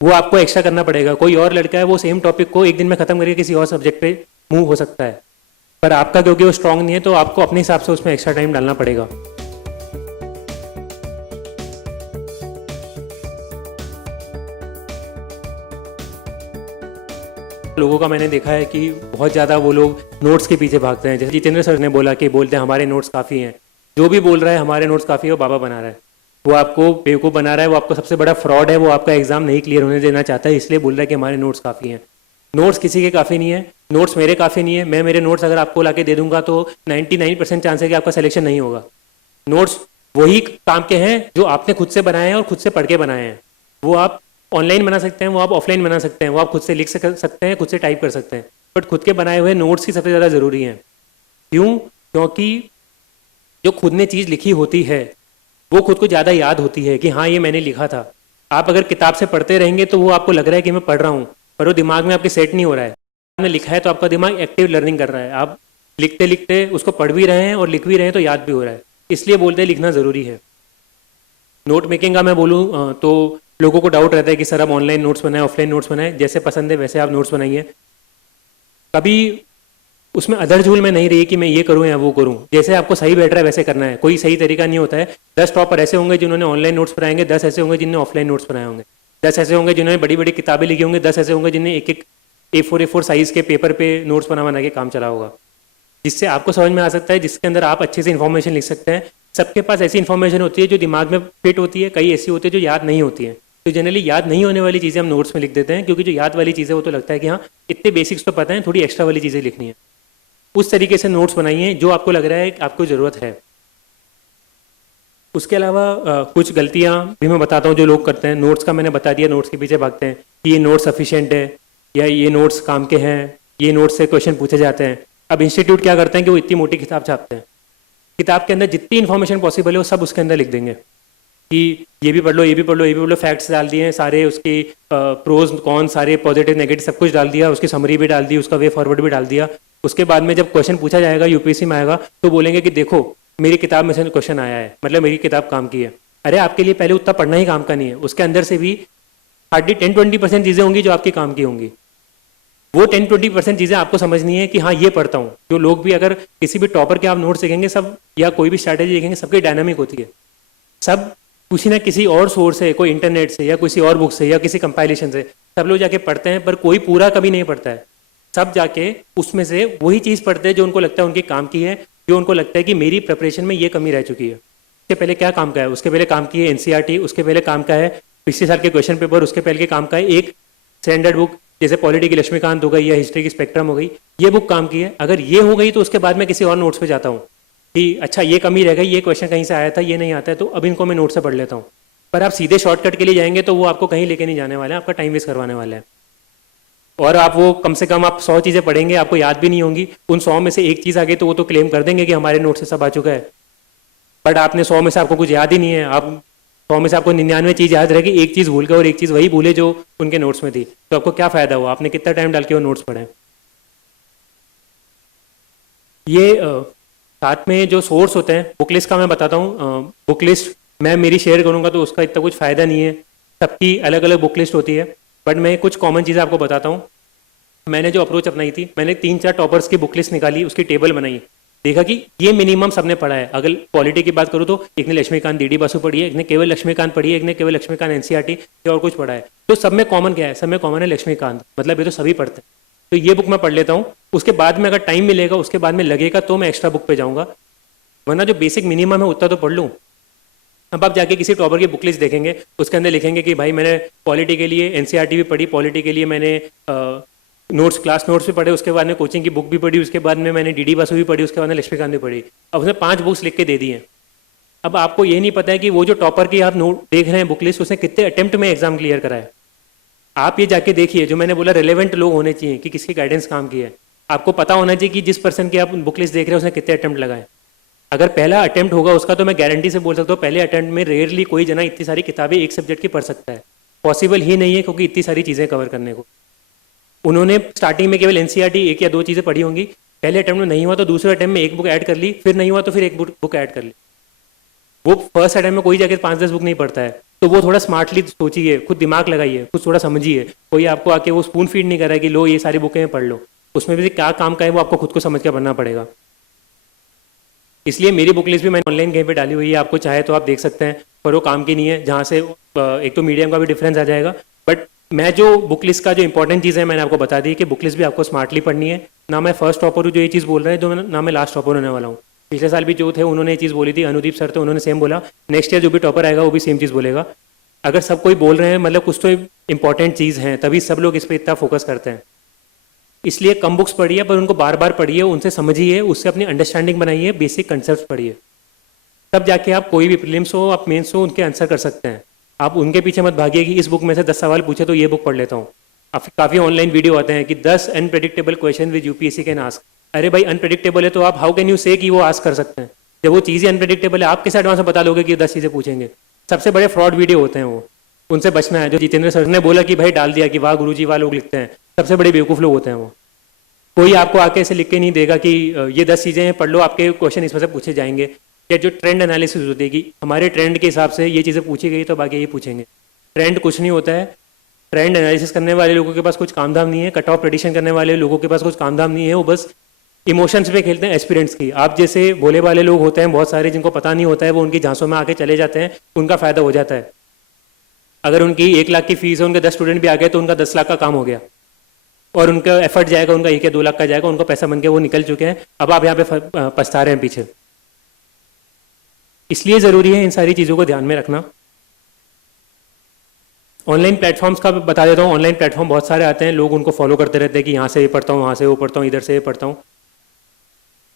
वो आपको एक्स्ट्रा करना पड़ेगा। कोई और लड़का है वो सेम टॉपिक को 1 दिन में खत्म करके किसी और सब्जेक्ट पे मूव हो सकता है, पर आपका क्योंकि वो स्ट्रांग नहीं है तो आपको अपने हिसाब से उसमें एक्स्ट्रा टाइम डालना पड़ेगा। लोगों का मैंने देखा है कि बहुत ज़्यादा वो लोग नोट्स के पीछे भागते हैं। जैसे जितेंद्र सर ने बोला कि बोलते हैं हमारे नोट्स काफ़ी हैं, जो भी बोल रहा है हमारे नोट्स काफ़ी है वो बाबा बना रहा है, वो आपको बेवकूफ़ बना रहा है, वो आपको सबसे बड़ा फ्रॉड है, वो आपका एग्जाम नहीं क्लियर होने देना चाहता है, इसलिए बोल रहा है कि हमारे नोट्स काफ़ी हैं। नोट्स किसी के काफ़ी नहीं है, नोट्स मेरे काफ़ी नहीं है। मैं मेरे नोट्स अगर आपको ला के दे दूंगा तो 99% चांस है कि आपका सिलेक्शन नहीं होगा। नोट्स वही काम के हैं जो आपने खुद से बनाए हैं और खुद से पढ़ के बनाए हैं। वो आप ऑनलाइन बना सकते हैं, वो आप ऑफलाइन बना सकते हैं, वो आप खुद से लिख सकते हैं, खुद से टाइप कर सकते हैं, बट खुद के बनाए हुए नोट्स ही सबसे ज़्यादा ज़रूरी हैं। क्यों? क्योंकि जो खुद ने चीज़ लिखी होती है वो खुद को ज़्यादा याद होती है कि हाँ ये मैंने लिखा था। आप अगर किताब से पढ़ते रहेंगे तो वो आपको लग रहा है कि मैं पढ़ रहा हूँ, पर वो दिमाग में आपके सेट नहीं हो रहा है। आपने लिखा है तो आपका दिमाग एक्टिव लर्निंग कर रहा है, आप लिखते लिखते उसको पढ़ भी रहे हैं और लिख भी रहे हैं, तो याद भी हो रहा है। इसलिए बोलते हैं लिखना ज़रूरी है। नोट मेकिंग का मैं बोलूँ तो लोगों को डाउट रहता है कि सर आप ऑनलाइन नोट्स बनाए, ऑफलाइन नोट्स बनाए, जैसे पसंद है वैसे आप नोट्स बनाइए। कभी उसमें अधर-झूल में नहीं रही कि मैं ये करूं या वो करूं, जैसे आपको सही बैठ रहा है वैसे करना है, कोई सही तरीका नहीं होता है। 10 टॉपर ऐसे होंगे जिन्होंने ऑनलाइन नोट्स बनाएंगे, 10 ऐसे होंगे जिन्होंने ऑफलाइन नोट्स बनाए होंगे, 10 ऐसे होंगे जिन्होंने बड़ी बड़ी किताबें लिखी होंगे, 10 ऐसे होंगे जिन्हें एक एक A4 साइज़ के पेपर पे नोट्स बना के काम चला होगा, जिससे आपको समझ में आ सकता है, जिसके अंदर आप अच्छे से इन्फॉर्मेशन लिख सकते हैं। सबके पास ऐसी इन्फॉर्मेशन होती है जो दिमाग में फिट होती है, कई ऐसी होती है जो याद नहीं होती है। तो जनरली याद नहीं होने वाली चीज़ें हम नोट्स में लिख देते हैं, क्योंकि जो याद वाली चीज़ें वो तो लगता है कि हाँ इतने बेसिक्स तो पता है, थोड़ी एक्स्ट्रा वाली चीज़ें लिखनी है। उस तरीके से नोट्स बनाइए जो आपको लग रहा है कि आपको ज़रूरत है। उसके अलावा कुछ गलतियाँ भी मैं बताता हूँ जो लोग करते हैं। नोट्स का मैंने बता दिया, नोट्स के पीछे भागते हैं कि ये नोट्स सफिशिएंट है या ये नोट्स काम के हैं, ये नोट्स से क्वेश्चन पूछे जाते हैं। अब इंस्टीट्यूट क्या करते हैं कि वो इतनी मोटी किताब छापते हैं, किताब के अंदर जितनी इन्फॉर्मेशन पॉसिबल है वो सब उसके अंदर लिख देंगे कि ये भी पढ़ लो, ये भी पढ़ लो, ये भी पढ़ लो। फैक्ट्स डाल दिए हैं सारे, उसकी प्रोज कौन, सारे पॉजिटिव नेगेटिव सब कुछ डाल दिया, उसकी समरी भी डाल दी, उसका वे फॉरवर्ड भी डाल दिया। उसके बाद में जब क्वेश्चन पूछा जाएगा, यूपीएससी में आएगा, तो बोलेंगे कि देखो मेरी किताब में से क्वेश्चन आया है, मतलब मेरी किताब काम की है। अरे आपके लिए पहले उतना पढ़ना ही काम का नहीं है, उसके अंदर से भी हार्डली 10-20% चीज़ें होंगी जो आपकी काम की होंगी। वो 10-20% चीज़ें आपको समझनी है कि हाँ ये पढ़ता हूँ। जो लोग भी अगर किसी भी टॉपर के आप नोट्स देखेंगे सब, या कोई भी स्ट्रैटेजी देखेंगे, सबकी डायनामिक होती है। सब किसी ना किसी और सोर्स से, कोई इंटरनेट से या किसी और बुक से या किसी कंपाइलेशन से सब लोग जाके पढ़ते हैं, पर कोई पूरा कभी नहीं पढ़ता है। सब जाके उसमें से वही चीज़ पढ़ते हैं जो उनको लगता है उनके काम की है, जो उनको लगता है कि मेरी प्रिपरेशन में ये कमी रह चुकी है। उसके पहले क्या काम का है? उसके पहले काम की है एनसीईआरटी, उसके पहले काम का है पिछले साल के क्वेश्चन पेपर, उसके पहले के काम का है एक स्टैंडर्ड बुक जैसे पॉलिटी की लक्ष्मीकांत हो गई या हिस्ट्री की स्पेक्ट्रम हो गई, ये बुक काम की है। अगर ये हो गई तो उसके बाद मैं किसी और नोट्स पे जाता हूँ कि अच्छा ये कमी रह गई, ये क्वेश्चन कहीं से आया था, ये नहीं आता है, तो अब इनको मैं नोट से पढ़ लेता हूँ। पर आप सीधे शॉर्टकट के लिए जाएंगे तो वो आपको कहीं लेके नहीं जाने वाले हैं, आपका टाइम वेस्ट करवाने वाले हैं। और आप वो कम से कम आप 100 चीज़ें पढ़ेंगे, आपको याद भी नहीं होंगी। उन 100 में से एक चीज़ आ गई तो वो तो क्लेम कर देंगे कि हमारे नोट से सब आ चुका है, बट आपने 100 में से आपको कुछ याद ही नहीं है। आप 100 में से आपको 99 चीज़ याद रहेगी, एक चीज़ भूल गए और एक चीज़ वही भूले जो उनके नोट्स में थी, तो आपको क्या फ़ायदा हुआ? आपने कितना टाइम डाल के वो नोट्स पढ़े? ये साथ में जो सोर्स होते हैं, बुक लिस्ट का मैं बताता हूँ। बुक लिस्ट मैं मेरी शेयर करूँगा तो उसका इतना कुछ फ़ायदा नहीं है, सबकी अलग अलग बुक लिस्ट होती है, बट मैं कुछ कॉमन चीज़ें आपको बताता हूँ। मैंने जो अप्रोच अपनाई थी, मैंने 3-4 टॉपर्स की बुक लिस्ट निकाली, उसकी टेबल बनाई, देखा कि ये मिनिमम सबने पढ़ा है। अगर पॉलिटी की बात करूँ तो एक ने लक्ष्मीकांत डीडी बासु पढ़ी है, एक ने केवल लक्ष्मीकांत पढ़ी है, एक ने केवल लक्ष्मीकांत एनसीईआरटी या और कुछ पढ़ा है। तो सब में कॉमन क्या है? सब में कॉमन है लक्ष्मीकांत, मतलब ये तो सभी पढ़ते हैं। तो ये बुक मैं पढ़ लेता हूँ, उसके बाद में अगर टाइम मिलेगा, उसके बाद में लगेगा तो मैं एक्स्ट्रा बुक पे जाऊँगा, वरना जो बेसिक मिनिमम है उतना तो पढ़ लूँ। अब आप जाके किसी टॉपर की बुक लिस्ट देखेंगे, उसके अंदर लिखेंगे कि भाई मैंने पॉलिटी के लिए एनसीईआरटी भी पढ़ी, पॉलिटी के लिए मैंने नोट्स, क्लास नोट्स भी पढ़े, उसके बाद में कोचिंग की बुक भी पढ़ी, उसके बाद में मैंने डीडी बासु भी पढ़ी, उसके बाद में लक्ष्मीकांत भी पढ़ी। अब उसने 5 बुक्स लिख के दे दी हैं। अब आपको ये नहीं पता है कि वो जो टॉपर की आप नोट देख रहे हैं बुक लिस्ट, उसने कितने अटेम्प्ट में एग्जाम क्लियर करा है। आप ये जाके देखिए, जो मैंने बोला रिलेवेंट लोग होने चाहिए कि किसकी गाइडेंस काम की है। आपको पता होना चाहिए कि जिस पर्सन की आप बुक लिस्ट देख रहे हैं उसने कितने अटेम्प्ट लगाए। अगर पहला अटेम्प्ट होगा उसका, तो मैं गारंटी से बोल सकता हूँ पहले अटेम्प्ट में रेयरली कोई जना इतनी सारी किताबें एक सब्जेक्ट की पढ़ सकता है। पॉसिबल ही नहीं है, क्योंकि इतनी सारी चीज़ें कवर करने को। उन्होंने स्टार्टिंग में केवल एनसीईआरटी 1 या 2 चीज़ें पढ़ी होंगी, पहले अटेम्प्ट में नहीं हुआ तो दूसरे अटेम्प्ट में एक बुक ऐड कर ली, फिर नहीं हुआ तो फिर एक बुक ऐड कर ली। वो फर्स्ट अटेम्प्ट में कोई जाके 5-10 बुक नहीं पढ़ता है, तो वो थोड़ा स्मार्टली सोचिए, खुद दिमाग लगाइए, खुद थोड़ा समझिए। कोई आपको आके वो स्पून फीड नहीं कर रहा है कि लो ये सारी बुकें पढ़ लो, उसमें भी क्या काम का है वो आपको खुद को समझ के पढ़ना पड़ेगा। इसलिए मेरी बुक लिस्ट भी मैंने ऑनलाइन कहीं पे डाली हुई है, आपको चाहे तो आप देख सकते हैं, पर वो काम की नहीं है। जहाँ से एक तो मीडियम का भी डिफरेंस आ जाएगा, बट मैं जो बुक लिस्ट का जो इंपॉर्टेंट चीज़ है मैंने आपको बता दी कि बुक लिस्ट भी आपको स्मार्टली पढ़नी है। ना मैं फर्स्ट टॉपर हूँ जो ये चीज़ बोल रहे हैं, ना मैं लास्ट टॉपर होने वाला हूँ। पिछले साल भी जो थे उन्होंने ये चीज़ बोली थी, अनुदीप सर थे, उन्होंने सेम बोला। नेक्स्ट ईयर जो भी टॉपर आएगा वो भी सेम चीज़ बोलेगा। अगर सब कोई बोल रहे हैं मतलब कुछ तो इंपॉर्टेंट चीज़ है, तभी सब लोग इस पर इतना फोकस करते हैं। इसलिए कम बुक्स पढ़िए पर उनको बार बार पढ़िए, उनसे समझिए, उससे अपनी अंडरस्टैंडिंग बनाइए, बेसिक कंसेप्ट पढ़िए, तब जाके आप कोई भी प्रीलिम्स हो आप मेंस हो उनके आंसर कर सकते हैं। आप उनके पीछे मत भागिए कि इस बुक में से 10 सवाल पूछे तो ये बुक पढ़ लेता हूँ। काफ़ी ऑनलाइन वीडियो आते हैं कि 10 unpredictable question with UPSC can ask. अरे भाई अनप्रेडिक्टेबल है तो आप हाउ कैन यू से कि वो आस्क कर सकते हैं? जब वो चीज़ें अनप्रेडिक्टेबल है आप कैसे एडवांस में बता दोगे कि 10 चीज़ें पूछेंगे? सबसे बड़े फ्रॉड वीडियो होते हैं वो, उनसे बचना है। जो जितेंद्र सर ने बोला कि भाई डाल दिया कि वाह गुरुजी वाह लोग लिखते हैं, सबसे बड़े बेवकूफ़ लोग होते हैं वो। कोई आपको आके ऐसे लिख के नहीं देगा कि ये 10 चीज़ें हैं पढ़ लो, आपके क्वेश्चन इसमें से पूछे जाएंगे। या जो ट्रेंड एनालिसिस होती है कि हमारे ट्रेंड के हिसाब से ये चीज़ें पूछी गई तो बाकी ये पूछेंगे। ट्रेंड कुछ नहीं होता है। ट्रेंड एनालिसिस करने वाले लोगों के पास कुछ काम धाम नहीं है, कट ऑफ प्रेडिक्शन करने वाले लोगों के पास कुछ काम धाम नहीं है, वो बस इमोशंस पे खेलते हैं एस्पिरेंट्स की। आप जैसे भोले वाले लोग होते हैं बहुत सारे जिनको पता नहीं होता है, वो उनकी झांसों में आके चले जाते हैं, उनका फायदा हो जाता है। अगर उनकी 1 लाख की फीस है, उनके 10 स्टूडेंट भी आ गए तो उनका 10 लाख का काम हो गया और उनका एफर्ट जाएगा, उनका 1 या 2 लाख का जाएगा, उनको पैसा बन के वो निकल चुके हैं। अब आप यहाँ पे पछता रहे हैं पीछे। इसलिए ज़रूरी है इन सारी चीज़ों को ध्यान में रखना। ऑनलाइन प्लेटफॉर्म्स का बता देता हूँ। ऑनलाइन प्लेटफॉर्म बहुत सारे आते हैं, लोग उनको फॉलो करते रहते हैं कि यहाँ से ये पढ़ता हूँ, वहाँ से वो पढ़ता हूँ, इधर से ये पढ़ता हूँ।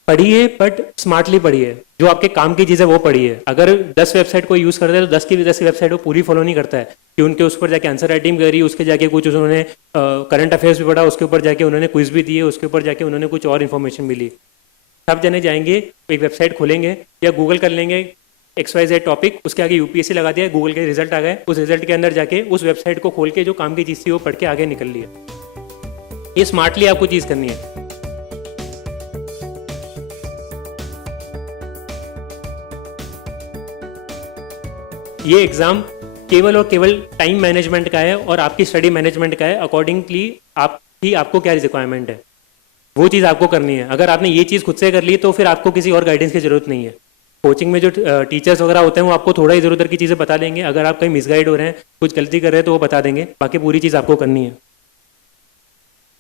पढ़िए बट स्मार्टली पढ़िए, जो आपके काम की चीज़ है वो पढ़िए। अगर 10 वेबसाइट को यूज़ करते हैं तो 10 की 10 वेबसाइट को पूरी फॉलो नहीं करता है कि उनके उस पर जाके आंसर राइटिंग करी, उसके जाके कुछ उन्होंने करंट अफेयर्स भी पढ़ा, उसके ऊपर जाके उन्होंने क्विज भी दिए, उसके ऊपर जाके उन्होंने कुछ और इन्फॉर्मेशन भी ली। सब जने जाएंगे एक वेबसाइट खोलेंगे या गूगल कर लेंगे XYZ टॉपिक, उसके आगे यूपीएससी लगा दिया, गूगल के रिजल्ट आ गए, उस रिजल्ट के अंदर जाके उस वेबसाइट को खोल के जो काम की चीज़ थी वो पढ़ के आगे निकल लिया। ये स्मार्टली आपको चीज़ करनी है। ये एग्जाम केवल और केवल टाइम मैनेजमेंट का है और आपकी स्टडी मैनेजमेंट का है। अकॉर्डिंगली आपको क्या रिक्वायरमेंट है वो चीज़ आपको करनी है। अगर आपने ये चीज़ खुद से कर ली तो फिर आपको किसी और गाइडेंस की जरूरत नहीं है। कोचिंग में जो टीचर्स वगैरह होते हैं वो आपको थोड़ा इधर उधर की चीज़ें बता देंगे। अगर आप कहीं मिसगाइड हो रहे हैं, कुछ गलती कर रहे हैं तो वो बता देंगे, बाकी पूरी चीज़ आपको करनी है।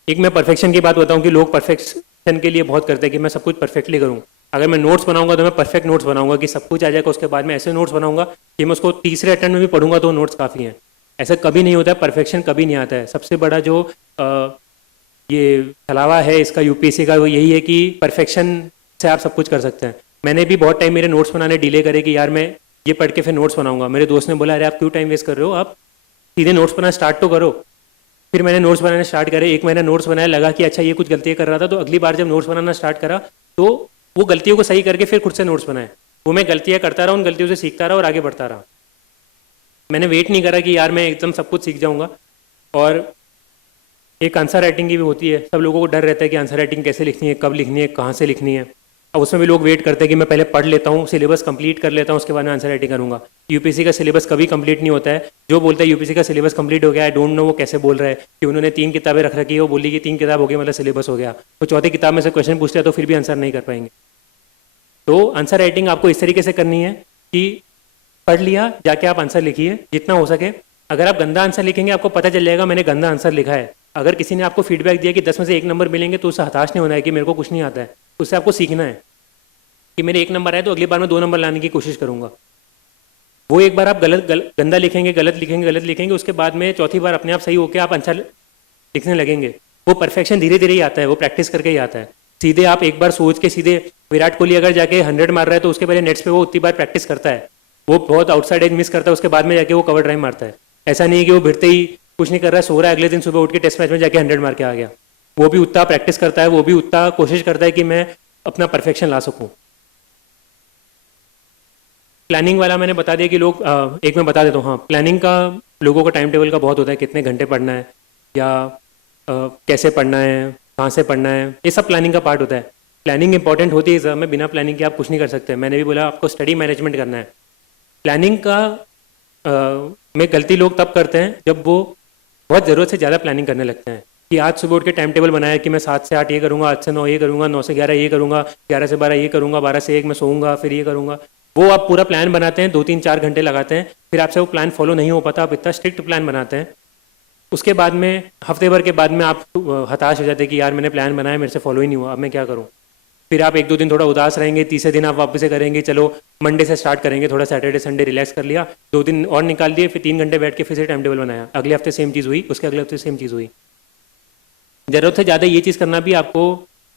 एक मैं परफेक्शन की बात बताऊं कि लोग परफेक्शन के लिए बहुत करते हैं कि मैं सब कुछ परफेक्टली करूं। अगर मैं नोट्स बनाऊंगा तो मैं परफेक्ट नोट्स बनाऊंगा कि सब कुछ आ जाएगा, उसके बाद मैं ऐसे नोट्स बनाऊंगा कि मैं उसको तीसरे अटेम्प्ट में भी पढ़ूंगा तो नोट्स काफ़ी हैं। ऐसा कभी नहीं होता है, परफेक्शन कभी नहीं आता है। सबसे बड़ा जो ये छलावा है इसका यूपीएससी का वो यही है कि परफेक्शन से आप सब कुछ कर सकते हैं। मैंने भी बहुत टाइम मेरे नोट्स बनाने डिले करे कि यार मैं ये पढ़ के फिर नोट्स बनाऊंगा। मेरे दोस्त ने बोला अरे आप क्यों टाइम वेस्ट कर रहे हो, आप सीधे नोट्स बनाना स्टार्ट तो करो। फिर मैंने नोट्स बनाने स्टार्ट करे, 1 महीना नोट्स बनाया, लगा कि अच्छा ये कुछ गलतियाँ कर रहा था, तो अगली बार जब नोट्स बनाना स्टार्ट करा तो वो गलतियों को सही करके फिर खुद से नोट्स बनाए। वो मैं गलतियाँ करता रहा, उन गलतियों से सीखता रहा और आगे बढ़ता रहा। मैंने वेट नहीं करा कि यार मैं एकदम सब कुछ सीख जाऊँगा। और एक आंसर राइटिंग की भी होती है, सब लोगों को डर रहता है कि आंसर राइटिंग कैसे लिखनी है, कब लिखनी है, कहाँ से लिखनी है। अब उसमें भी लोग वेट करते हैं कि मैं पहले पढ़ लेता हूँ, सिलेबस कंप्लीट कर लेता हूँ, उसके बाद मैं आंसर राइटिंग करूँगा। यूपीएससी का सिलेबस कभी कंप्लीट नहीं होता है। जो बोलता है यूपीएससी का सिलेबस कंप्लीट हो गया, आई डोंट नो वो कैसे बोल रहा है कि उन्होंने 3 किताबें रख रखी है, वो बोली कि 3 किताब हो गई मतलब सिलेबस हो गया। तो चौथी किताब में से क्वेश्चन पूछते हैं तो फिर भी आंसर नहीं कर पाएंगे। तो आंसर राइटिंग आपको इस तरीके से करनी है कि पढ़ लिया, जाके आप आंसर लिखिए जितना हो सके। अगर आप गंदा आंसर लिखेंगे आपको पता चल जाएगा मैंने गंदा आंसर लिखा है। अगर किसी ने आपको फीडबैक दिया कि 10 में से 1 नंबर मिलेंगे तो उससे हताश नहीं होना है कि मेरे को कुछ नहीं आता है। उससे आपको सीखना है कि मेरे 1 नंबर आए तो अगली बार मैं 2 नंबर लाने की कोशिश करूंगा। वो एक बार आप गंदा लिखेंगे, गलत लिखेंगे, उसके बाद में चौथी बार अपने आप सही होकर आप आंसर लिखने लगेंगे। वो परफेक्शन धीरे धीरे ही आता है, वो प्रैक्टिस करके ही आता है। सीधे आप एक बार सोच के सीधे विराट कोहली अगर जाके 100 मार रहा है तो उसके पहले नेट्स पे वो उतनी बार प्रैक्टिस करता है, वो बहुत आउटसाइड एज मिस करता है, उसके बाद में जाके वो कवर ड्राइव मारता है। ऐसा नहीं है कि वो भिड़ते ही कुछ नहीं कर रहा है, सो रहा है, अगले दिन सुबह उठ के टेस्ट मैच में जाके 100 मार के आ गया। वो भी उतना प्रैक्टिस करता है, वो भी उतना कोशिश करता है कि मैं अपना परफेक्शन ला सकूं। प्लानिंग वाला मैंने बता दिया कि लोग एक मैं बता देता हूँ। हाँ, प्लानिंग का लोगों का टाइम टेबल का बहुत होता है, कितने घंटे पढ़ना है या कैसे पढ़ना है, कहाँ से पढ़ना है, ये सब प्लानिंग का पार्ट होता है। प्लानिंग इंपॉर्टेंट होती है एग्जाम में, बिना प्लानिंग के आप कुछ नहीं कर सकते। मैंने भी बोला आपको स्टडी मैनेजमेंट करना है। प्लानिंग का में गलती लोग तब करते हैं जब वो बहुत ज़रूरत से ज़्यादा प्लानिंग करने लगते हैं कि आज सुबह उठ के टाइम टेबल बनाया कि मैं 7 से 8 ये करूँगा, 8 से 9 ये करूँगा, 9 से 11 ये करूँगा, 11 से 12 ये करूँगा, 12 से 1 मैं सोऊंगा, फिर ये करूँगा। वो आप पूरा प्लान बनाते हैं, 2-3-4 घंटे लगाते हैं, फिर आपसे वो प्लान फॉलो नहीं हो पाता। आप इतना स्ट्रिक्ट प्लान बनाते हैं उसके बाद में हफ्ते भर के बाद में आप हताश हो जाते हैं कि यार मैंने प्लान बनाया मेरे से फॉलो ही नहीं हुआ, अब मैं क्या करूँ। फिर आप 1-2 दिन थोड़ा उदास रहेंगे, तीसरे दिन आप वापस से करेंगे चलो मंडे से स्टार्ट करेंगे, थोड़ा सैटरडे संडे रिलैक्स कर लिया, 2 दिन और निकाल दिए, फिर 3 घंटे बैठ के फिर से टाइम टेबल बनाया, अगले हफ्ते सेम चीज़ हुई, उसके अगले हफ्ते सेम चीज़ हुई। ज़रूरत से ज़्यादा ये चीज़ करना भी आपको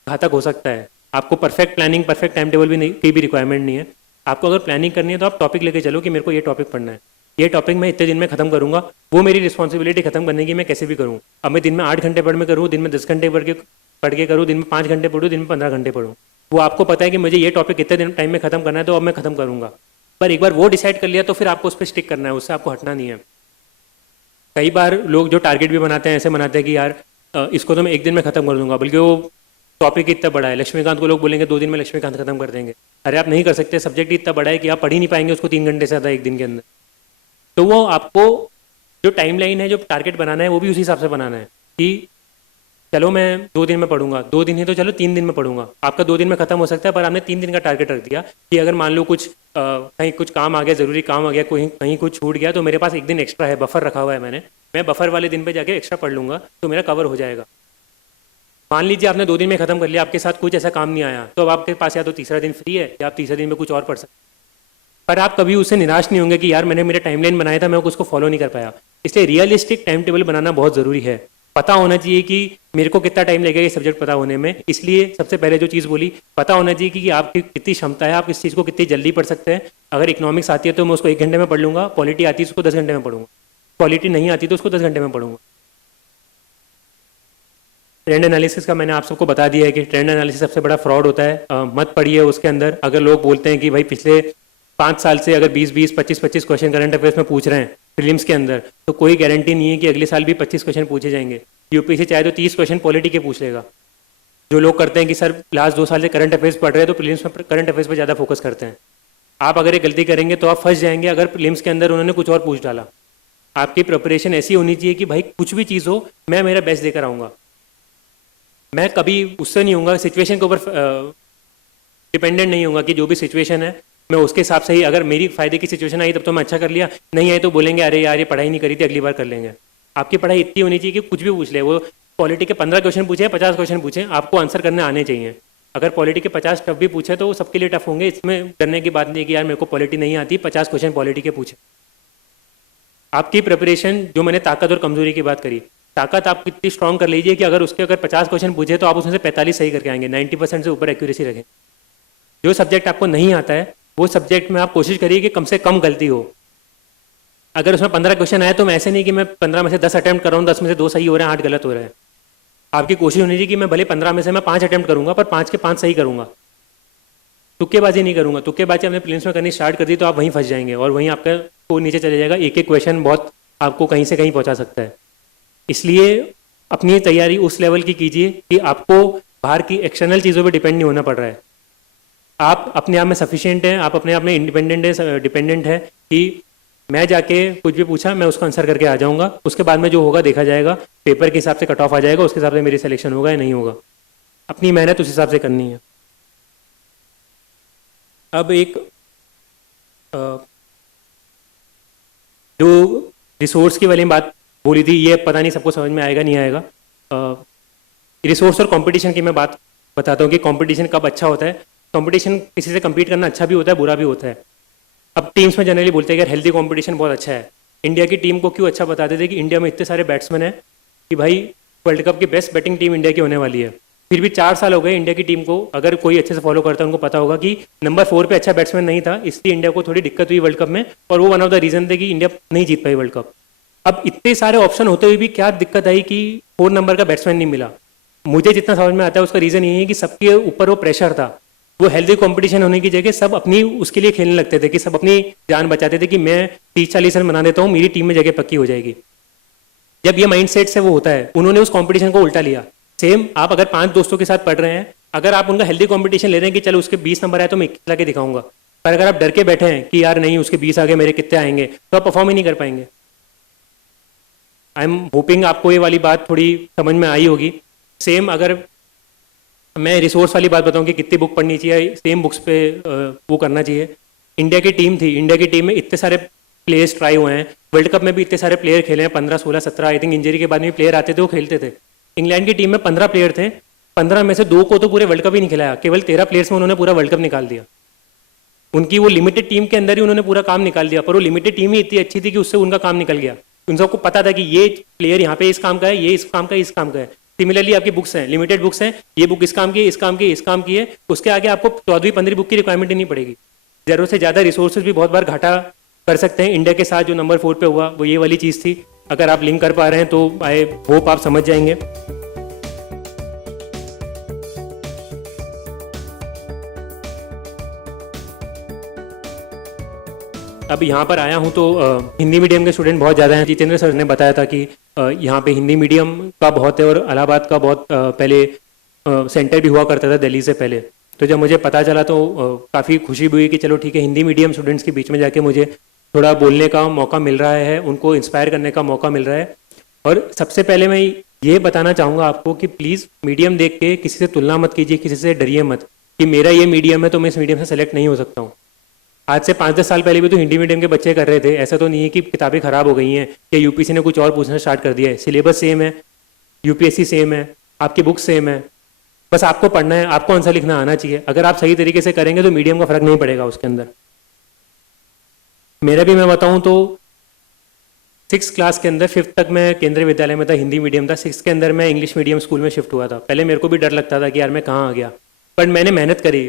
घातक हो सकता है। आपको perfect planning perfect time table भी नहीं की भी रिक्वायरमेंट नहीं है। आपको अगर प्लानिंग करनी है तो आप टॉपिक लेके चलो कि मेरे को ये टॉपिक पढ़ना है, ये टॉपिक मैं इतने दिन में खत्म करूंगा, वो मेरी रिस्पॉन्सिबिलिटी खत्म करने की मैं कैसे भी करूँ। अब मैं दिन में 8 घंटे पढ़ में करूँ, दिन में 10 घंटे पढ़ के करूँ, दिन में 5 घंटे पढ़ूँ, दिन में 15 घंटे पढ़ूँ, वो आपको पता है कि मुझे ये टॉपिक कितने दिन टाइम में खत्म करना है तो अब मैं खत्म करूंगा। पर एक बार वो डिसाइड कर लिया तो फिर आपको उस पर स्टिक करना है, उससे आपको हटना नहीं है। कई बार लोग जो टारगेट भी बनाते हैं ऐसे बनाते हैं कि यार इसको तो मैं 1 दिन में खत्म कर दूंगा, बल्कि वो टॉपिक इतना बड़ा है। लक्ष्मीकांत को लोग बोलेंगे 2 दिन में लक्ष्मीकांत खत्म कर देंगे। अरे आप नहीं कर सकते, सब्जेक्ट इतना बड़ा है कि आप पढ़ ही नहीं पाएंगे उसको 3 घंटे से ज़्यादा 1 दिन के अंदर। तो वो आपको जो टाइमलाइन है, जो टारगेट बनाना है, वो भी उसी हिसाब से बनाना है कि चलो मैं 2 दिन में पढ़ूंगा, 2 दिन है तो चलो 3 दिन में पढ़ूंगा। आपका 2 दिन में खत्म हो सकता है, पर आपने 3 दिन का टारगेट रख दिया कि अगर मान लो कहीं कुछ काम आ गया, ज़रूरी काम आ गया, कहीं कुछ छूट गया, तो मेरे पास 1 दिन एक्स्ट्रा है, बफर रखा हुआ है मैंने, मैं बफर वाले दिन पे जाके एक्स्ट्रा पढ़ लूंगा तो मेरा कवर हो जाएगा। मान लीजिए आपने 2 दिन में खत्म कर लिया, आपके साथ कुछ ऐसा काम नहीं आया, तो अब आपके पास या तो तीसरा दिन फ्री है या आप तीसरे दिन में कुछ और पढ़ सकते। पर आप कभी उससे निराश नहीं होंगे कि यार मैंने मेरा टाइमलाइन बनाया था, मैं उसको फॉलो नहीं कर पाया। इसलिए रियलिस्टिक टाइम टेबल बनाना बहुत ज़रूरी है। पता होना चाहिए कि मेरे को कितना टाइम लगेगा ये सब्जेक्ट पता होने में। इसलिए सबसे पहले जो चीज़ बोली, पता होना चाहिए कि आपकी कितनी क्षमता है, आप इस चीज़ को कितनी जल्दी पढ़ सकते हैं। अगर इकोनॉमिक्स आती है तो मैं उसको 1 घंटे में पढ़ लूँगा, पॉलिटी आती है उसको 10 घंटे में पढ़ूंगा, पॉलिटी नहीं आती तो उसको 10 घंटे में पढ़ूंगा। ट्रेंड एनालिसिस का मैंने आप सबको बता दिया है कि ट्रेंड एनालिसिस सबसे बड़ा फ्रॉड होता है, मत पढ़िए उसके अंदर। अगर लोग बोलते हैं कि भाई पिछले 5 साल से अगर 20-20, 25-25 क्वेश्चन करंट अफेयर्स में पूछ रहे हैं प्रीलिम्स के अंदर, तो कोई गारंटी नहीं है कि अगले साल भी 25 क्वेश्चन पूछे जाएंगे। यूपीएससी चाहे तो 30 क्वेश्चन पॉलिटी के पूछ लेगा। जो लोग करते हैं कि सर लास्ट 2 साल से करंट अफेयर्स पढ़ रहे हैं तो प्रीलिम्स में करंट अफेयर्स पर ज़्यादा फोकस करते हैं। आप अगर ये गलती करेंगे तो आप फंस जाएंगे अगर प्रीलिम्स के अंदर उन्होंने कुछ और पूछ डाला। आपकी प्रिपरेशन ऐसी होनी चाहिए कि भाई कुछ भी चीज़ हो मैं मेरा बेस्ट देकर आऊँगा। मैं कभी उससे नहीं होऊंगा, सिचुएशन के ऊपर डिपेंडेंट नहीं होऊंगा कि जो भी सिचुएशन है मैं उसके हिसाब से ही, अगर मेरी फायदे की सिचुएशन आई तब तो मैं अच्छा कर लिया, नहीं आई तो बोलेंगे अरे यार ये पढ़ाई नहीं करी थी, अगली बार कर लेंगे। आपकी पढ़ाई इतनी होनी चाहिए कि कुछ भी पूछ ले, वो पॉलिटी के 15 क्वेश्चन पूछे 50 क्वेश्चन पूछे, आपको आंसर करने आने चाहिए। अगर पॉलिटी के 50 टफ भी पूछे तो वो सबके लिए टफ होंगे, इसमें डरने की बात नहीं है कि यार मेरे को पॉलिटी नहीं आती, 50 क्वेश्चन पॉलिटी के पूछे। आपकी प्रिपरेशन, जो मैंने ताकत और कमजोरी की बात करी, ताकत आप कितनी स्ट्रॉन्ग कर लीजिए कि अगर उसके 50 क्वेश्चन पूछे तो आप उसमें से 45 सही करके आएंगे, 90% से ऊपर एक्यूरेसी रखें। जो सब्जेक्ट आपको नहीं आता है वो सब्जेक्ट में आप कोशिश करिए कि कम से कम गलती हो। अगर उसमें 15 क्वेश्चन आए तो मैं ऐसे नहीं कि मैं 15 में से 10 अटेम्प्ट कर रहा हूँ, 10 में से 2 सही हो रहे हैं, 8 गलत हो रहे हैं। आपकी कोशिश होनी चाहिए कि मैं भले 15 में से मैं 5 अटेम्प्ट करूंगा पर 5 के 5 सही करूंगा, तुक्केबाजी नहीं करूंगा। तुक्केबाजी आपने प्रीलिम्स में करनी स्टार्ट कर दी तो आप वहीं फंस जाएंगे और वहीं आपका स्कोर नीचे चले जाएगा। एक एक क्वेश्चन बहुत आपको कहीं से कहीं पहुंचा सकता है। इसलिए अपनी तैयारी उस लेवल की कीजिए कि आपको बाहर की एक्सटर्नल चीज़ों पे डिपेंड नहीं होना पड़ रहा है। आप अपने आप में सफिशिएंट हैं, आप अपने आप में डिपेंडेंट है कि मैं जाके कुछ भी पूछा मैं उसका आंसर करके आ जाऊंगा, उसके बाद में जो होगा देखा जाएगा, पेपर के हिसाब से कट ऑफ आ जाएगा, उसके हिसाब से मेरी सिलेक्शन होगा या नहीं होगा। अपनी मेहनत उस हिसाब से करनी है। अब एक जो रिसोर्स की वाली बात बोली थी, ये पता नहीं सबको समझ में आएगा नहीं आएगा। रिसोर्स और कंपटीशन की मैं बात बताता हूँ कि कंपटीशन कब अच्छा होता है। कंपटीशन किसी से compete करना अच्छा भी होता है, बुरा भी होता है। अब टीम्स में जनरली बोलते हैं यार हेल्दी कंपटीशन बहुत अच्छा है। इंडिया की टीम को क्यों अच्छा बताते थे कि इंडिया में इतने सारे बैट्समैन हैं कि भाई वर्ल्ड कप की बेस्ट बैटिंग टीम इंडिया की होने वाली है। फिर भी 4 साल हो गए इंडिया की टीम को, अगर कोई अच्छे से फॉलो करता है उनको पता होगा कि नंबर 4 पे अच्छा बैट्समैन नहीं था, इसलिए इंडिया को थोड़ी दिक्कत हुई वर्ल्ड कप में, और वो वन ऑफ द रीजन थे कि इंडिया नहीं जीत पाई वर्ल्ड कप। अब इतने सारे ऑप्शन होते हुए भी क्या दिक्कत आई कि 4 नंबर का बैट्समैन नहीं मिला। मुझे जितना समझ में आता है उसका रीजन ये है कि सबके ऊपर वो प्रेशर था। वो हेल्दी कंपटीशन होने की जगह सब अपनी उसके लिए खेलने लगते थे कि सब अपनी जान बचाते थे कि मैं 30-40 रन बना देता हूँ, मेरी टीम में जगह पक्की हो जाएगी। जब ये माइंडसेट से वो होता है, उन्होंने उस कंपटीशन को उल्टा लिया। सेम आप अगर 5 दोस्तों के साथ पढ़ रहे हैं, अगर आप उनका हेल्दी कंपटीशन ले रहे हैं कि चलो उसके 20 नंबर आए तो मैं 21 लाके दिखाऊंगा, पर अगर आप डर के बैठे हैं कि यार नहीं उसके 20 आगे मेरे कितने आएंगे, तो आप परफॉर्म ही नहीं कर पाएंगे। आई एम होपिंग आपको ये वाली बात थोड़ी समझ में आई होगी। सेम अगर मैं रिसोर्स वाली बात बताऊं कि कितनी बुक पढ़नी चाहिए, सेम बुक्स पे वो करना चाहिए। इंडिया की टीम थी, इंडिया की टीम में इतने सारे प्लेयर्स ट्राई हुए हैं। वर्ल्ड कप में भी इतने सारे प्लेयर खेले हैं, 15, 16, 17, आई थिंक इंजरी के बाद में प्लेयर आते थे, वो खेलते थे। इंग्लैंड की टीम में 15 प्लेयर थे, 15 में से 2 को तो पूरे वर्ल्ड कप ही नहीं खिलाया, केवल 13 प्लेयर्स में उन्होंने पूरा वर्ल्ड कप निकाल दिया। उनकी वो लिमिटेड टीम के अंदर ही उन्होंने पूरा काम निकाल दिया, पर वो लिमिटेड टीम ही इतनी अच्छी थी कि उससे उनका काम निकल गया। उन सबको पता था कि ये प्लेयर यहाँ पे इस काम का है, ये इस काम का है, इस काम का है। सिमिलरली आपकी बुक्स हैं, लिमिटेड बुक्स हैं, ये बुक इस काम की है, इस काम की है, इस काम की है, उसके आगे आपको 14वीं 15वीं बुक की रिक्वायरमेंट ही नहीं पड़ेगी। जरूरत से ज़्यादा रिसोर्सेज भी बहुत बार घाटा कर सकते हैं। इंडिया के साथ जो नंबर 4 पे हुआ वो ये वाली चीज़ थी। अगर आप लिंक कर पा रहे हैं तो आई होप आप समझ जाएंगे। अब यहाँ पर आया हूँ तो हिंदी मीडियम के स्टूडेंट बहुत ज़्यादा हैं। जितेंद्र सर ने बताया था कि यहाँ पे हिंदी मीडियम का बहुत है और इलाहाबाद का बहुत पहले सेंटर भी हुआ करता था दिल्ली से पहले। तो जब मुझे पता चला तो काफ़ी खुशी भी हुई कि चलो ठीक है, हिंदी मीडियम स्टूडेंट्स के बीच में जाके मुझे थोड़ा बोलने का मौका मिल रहा है, उनको इंस्पायर करने का मौका मिल रहा है। और सबसे पहले मैं ये बताना चाहूँगा आपको कि प्लीज़ मीडियम देख के किसी से तुलना मत कीजिए, किसी से डरिए मत कि मेरा ये मीडियम है तो मैं इस मीडियम से सेलेक्ट नहीं हो सकता हूँ। आज से 5-10 साल पहले भी तो हिंदी मीडियम के बच्चे कर रहे थे। ऐसा तो नहीं है कि किताबें खराब हो गई हैं या यूपीएससी ने कुछ और पूछना स्टार्ट कर दिया है। सिलेबस सेम है, यूपीएससी सेम है, आपकी बुक सेम है, बस आपको पढ़ना है, आपको आंसर लिखना आना चाहिए। अगर आप सही तरीके से करेंगे तो मीडियम का फर्क नहीं पड़ेगा उसके अंदर। मेरा भी मैं बताऊं तो 6th क्लास के अंदर 5th तक मैं केंद्रीय विद्यालय में था, हिंदी मीडियम था। 6th के अंदर मैं इंग्लिश मीडियम स्कूल में शिफ्ट हुआ था। पहले मेरे को भी डर लगता था कि यार मैं कहाँ आ गया, पर मैंने मेहनत करी।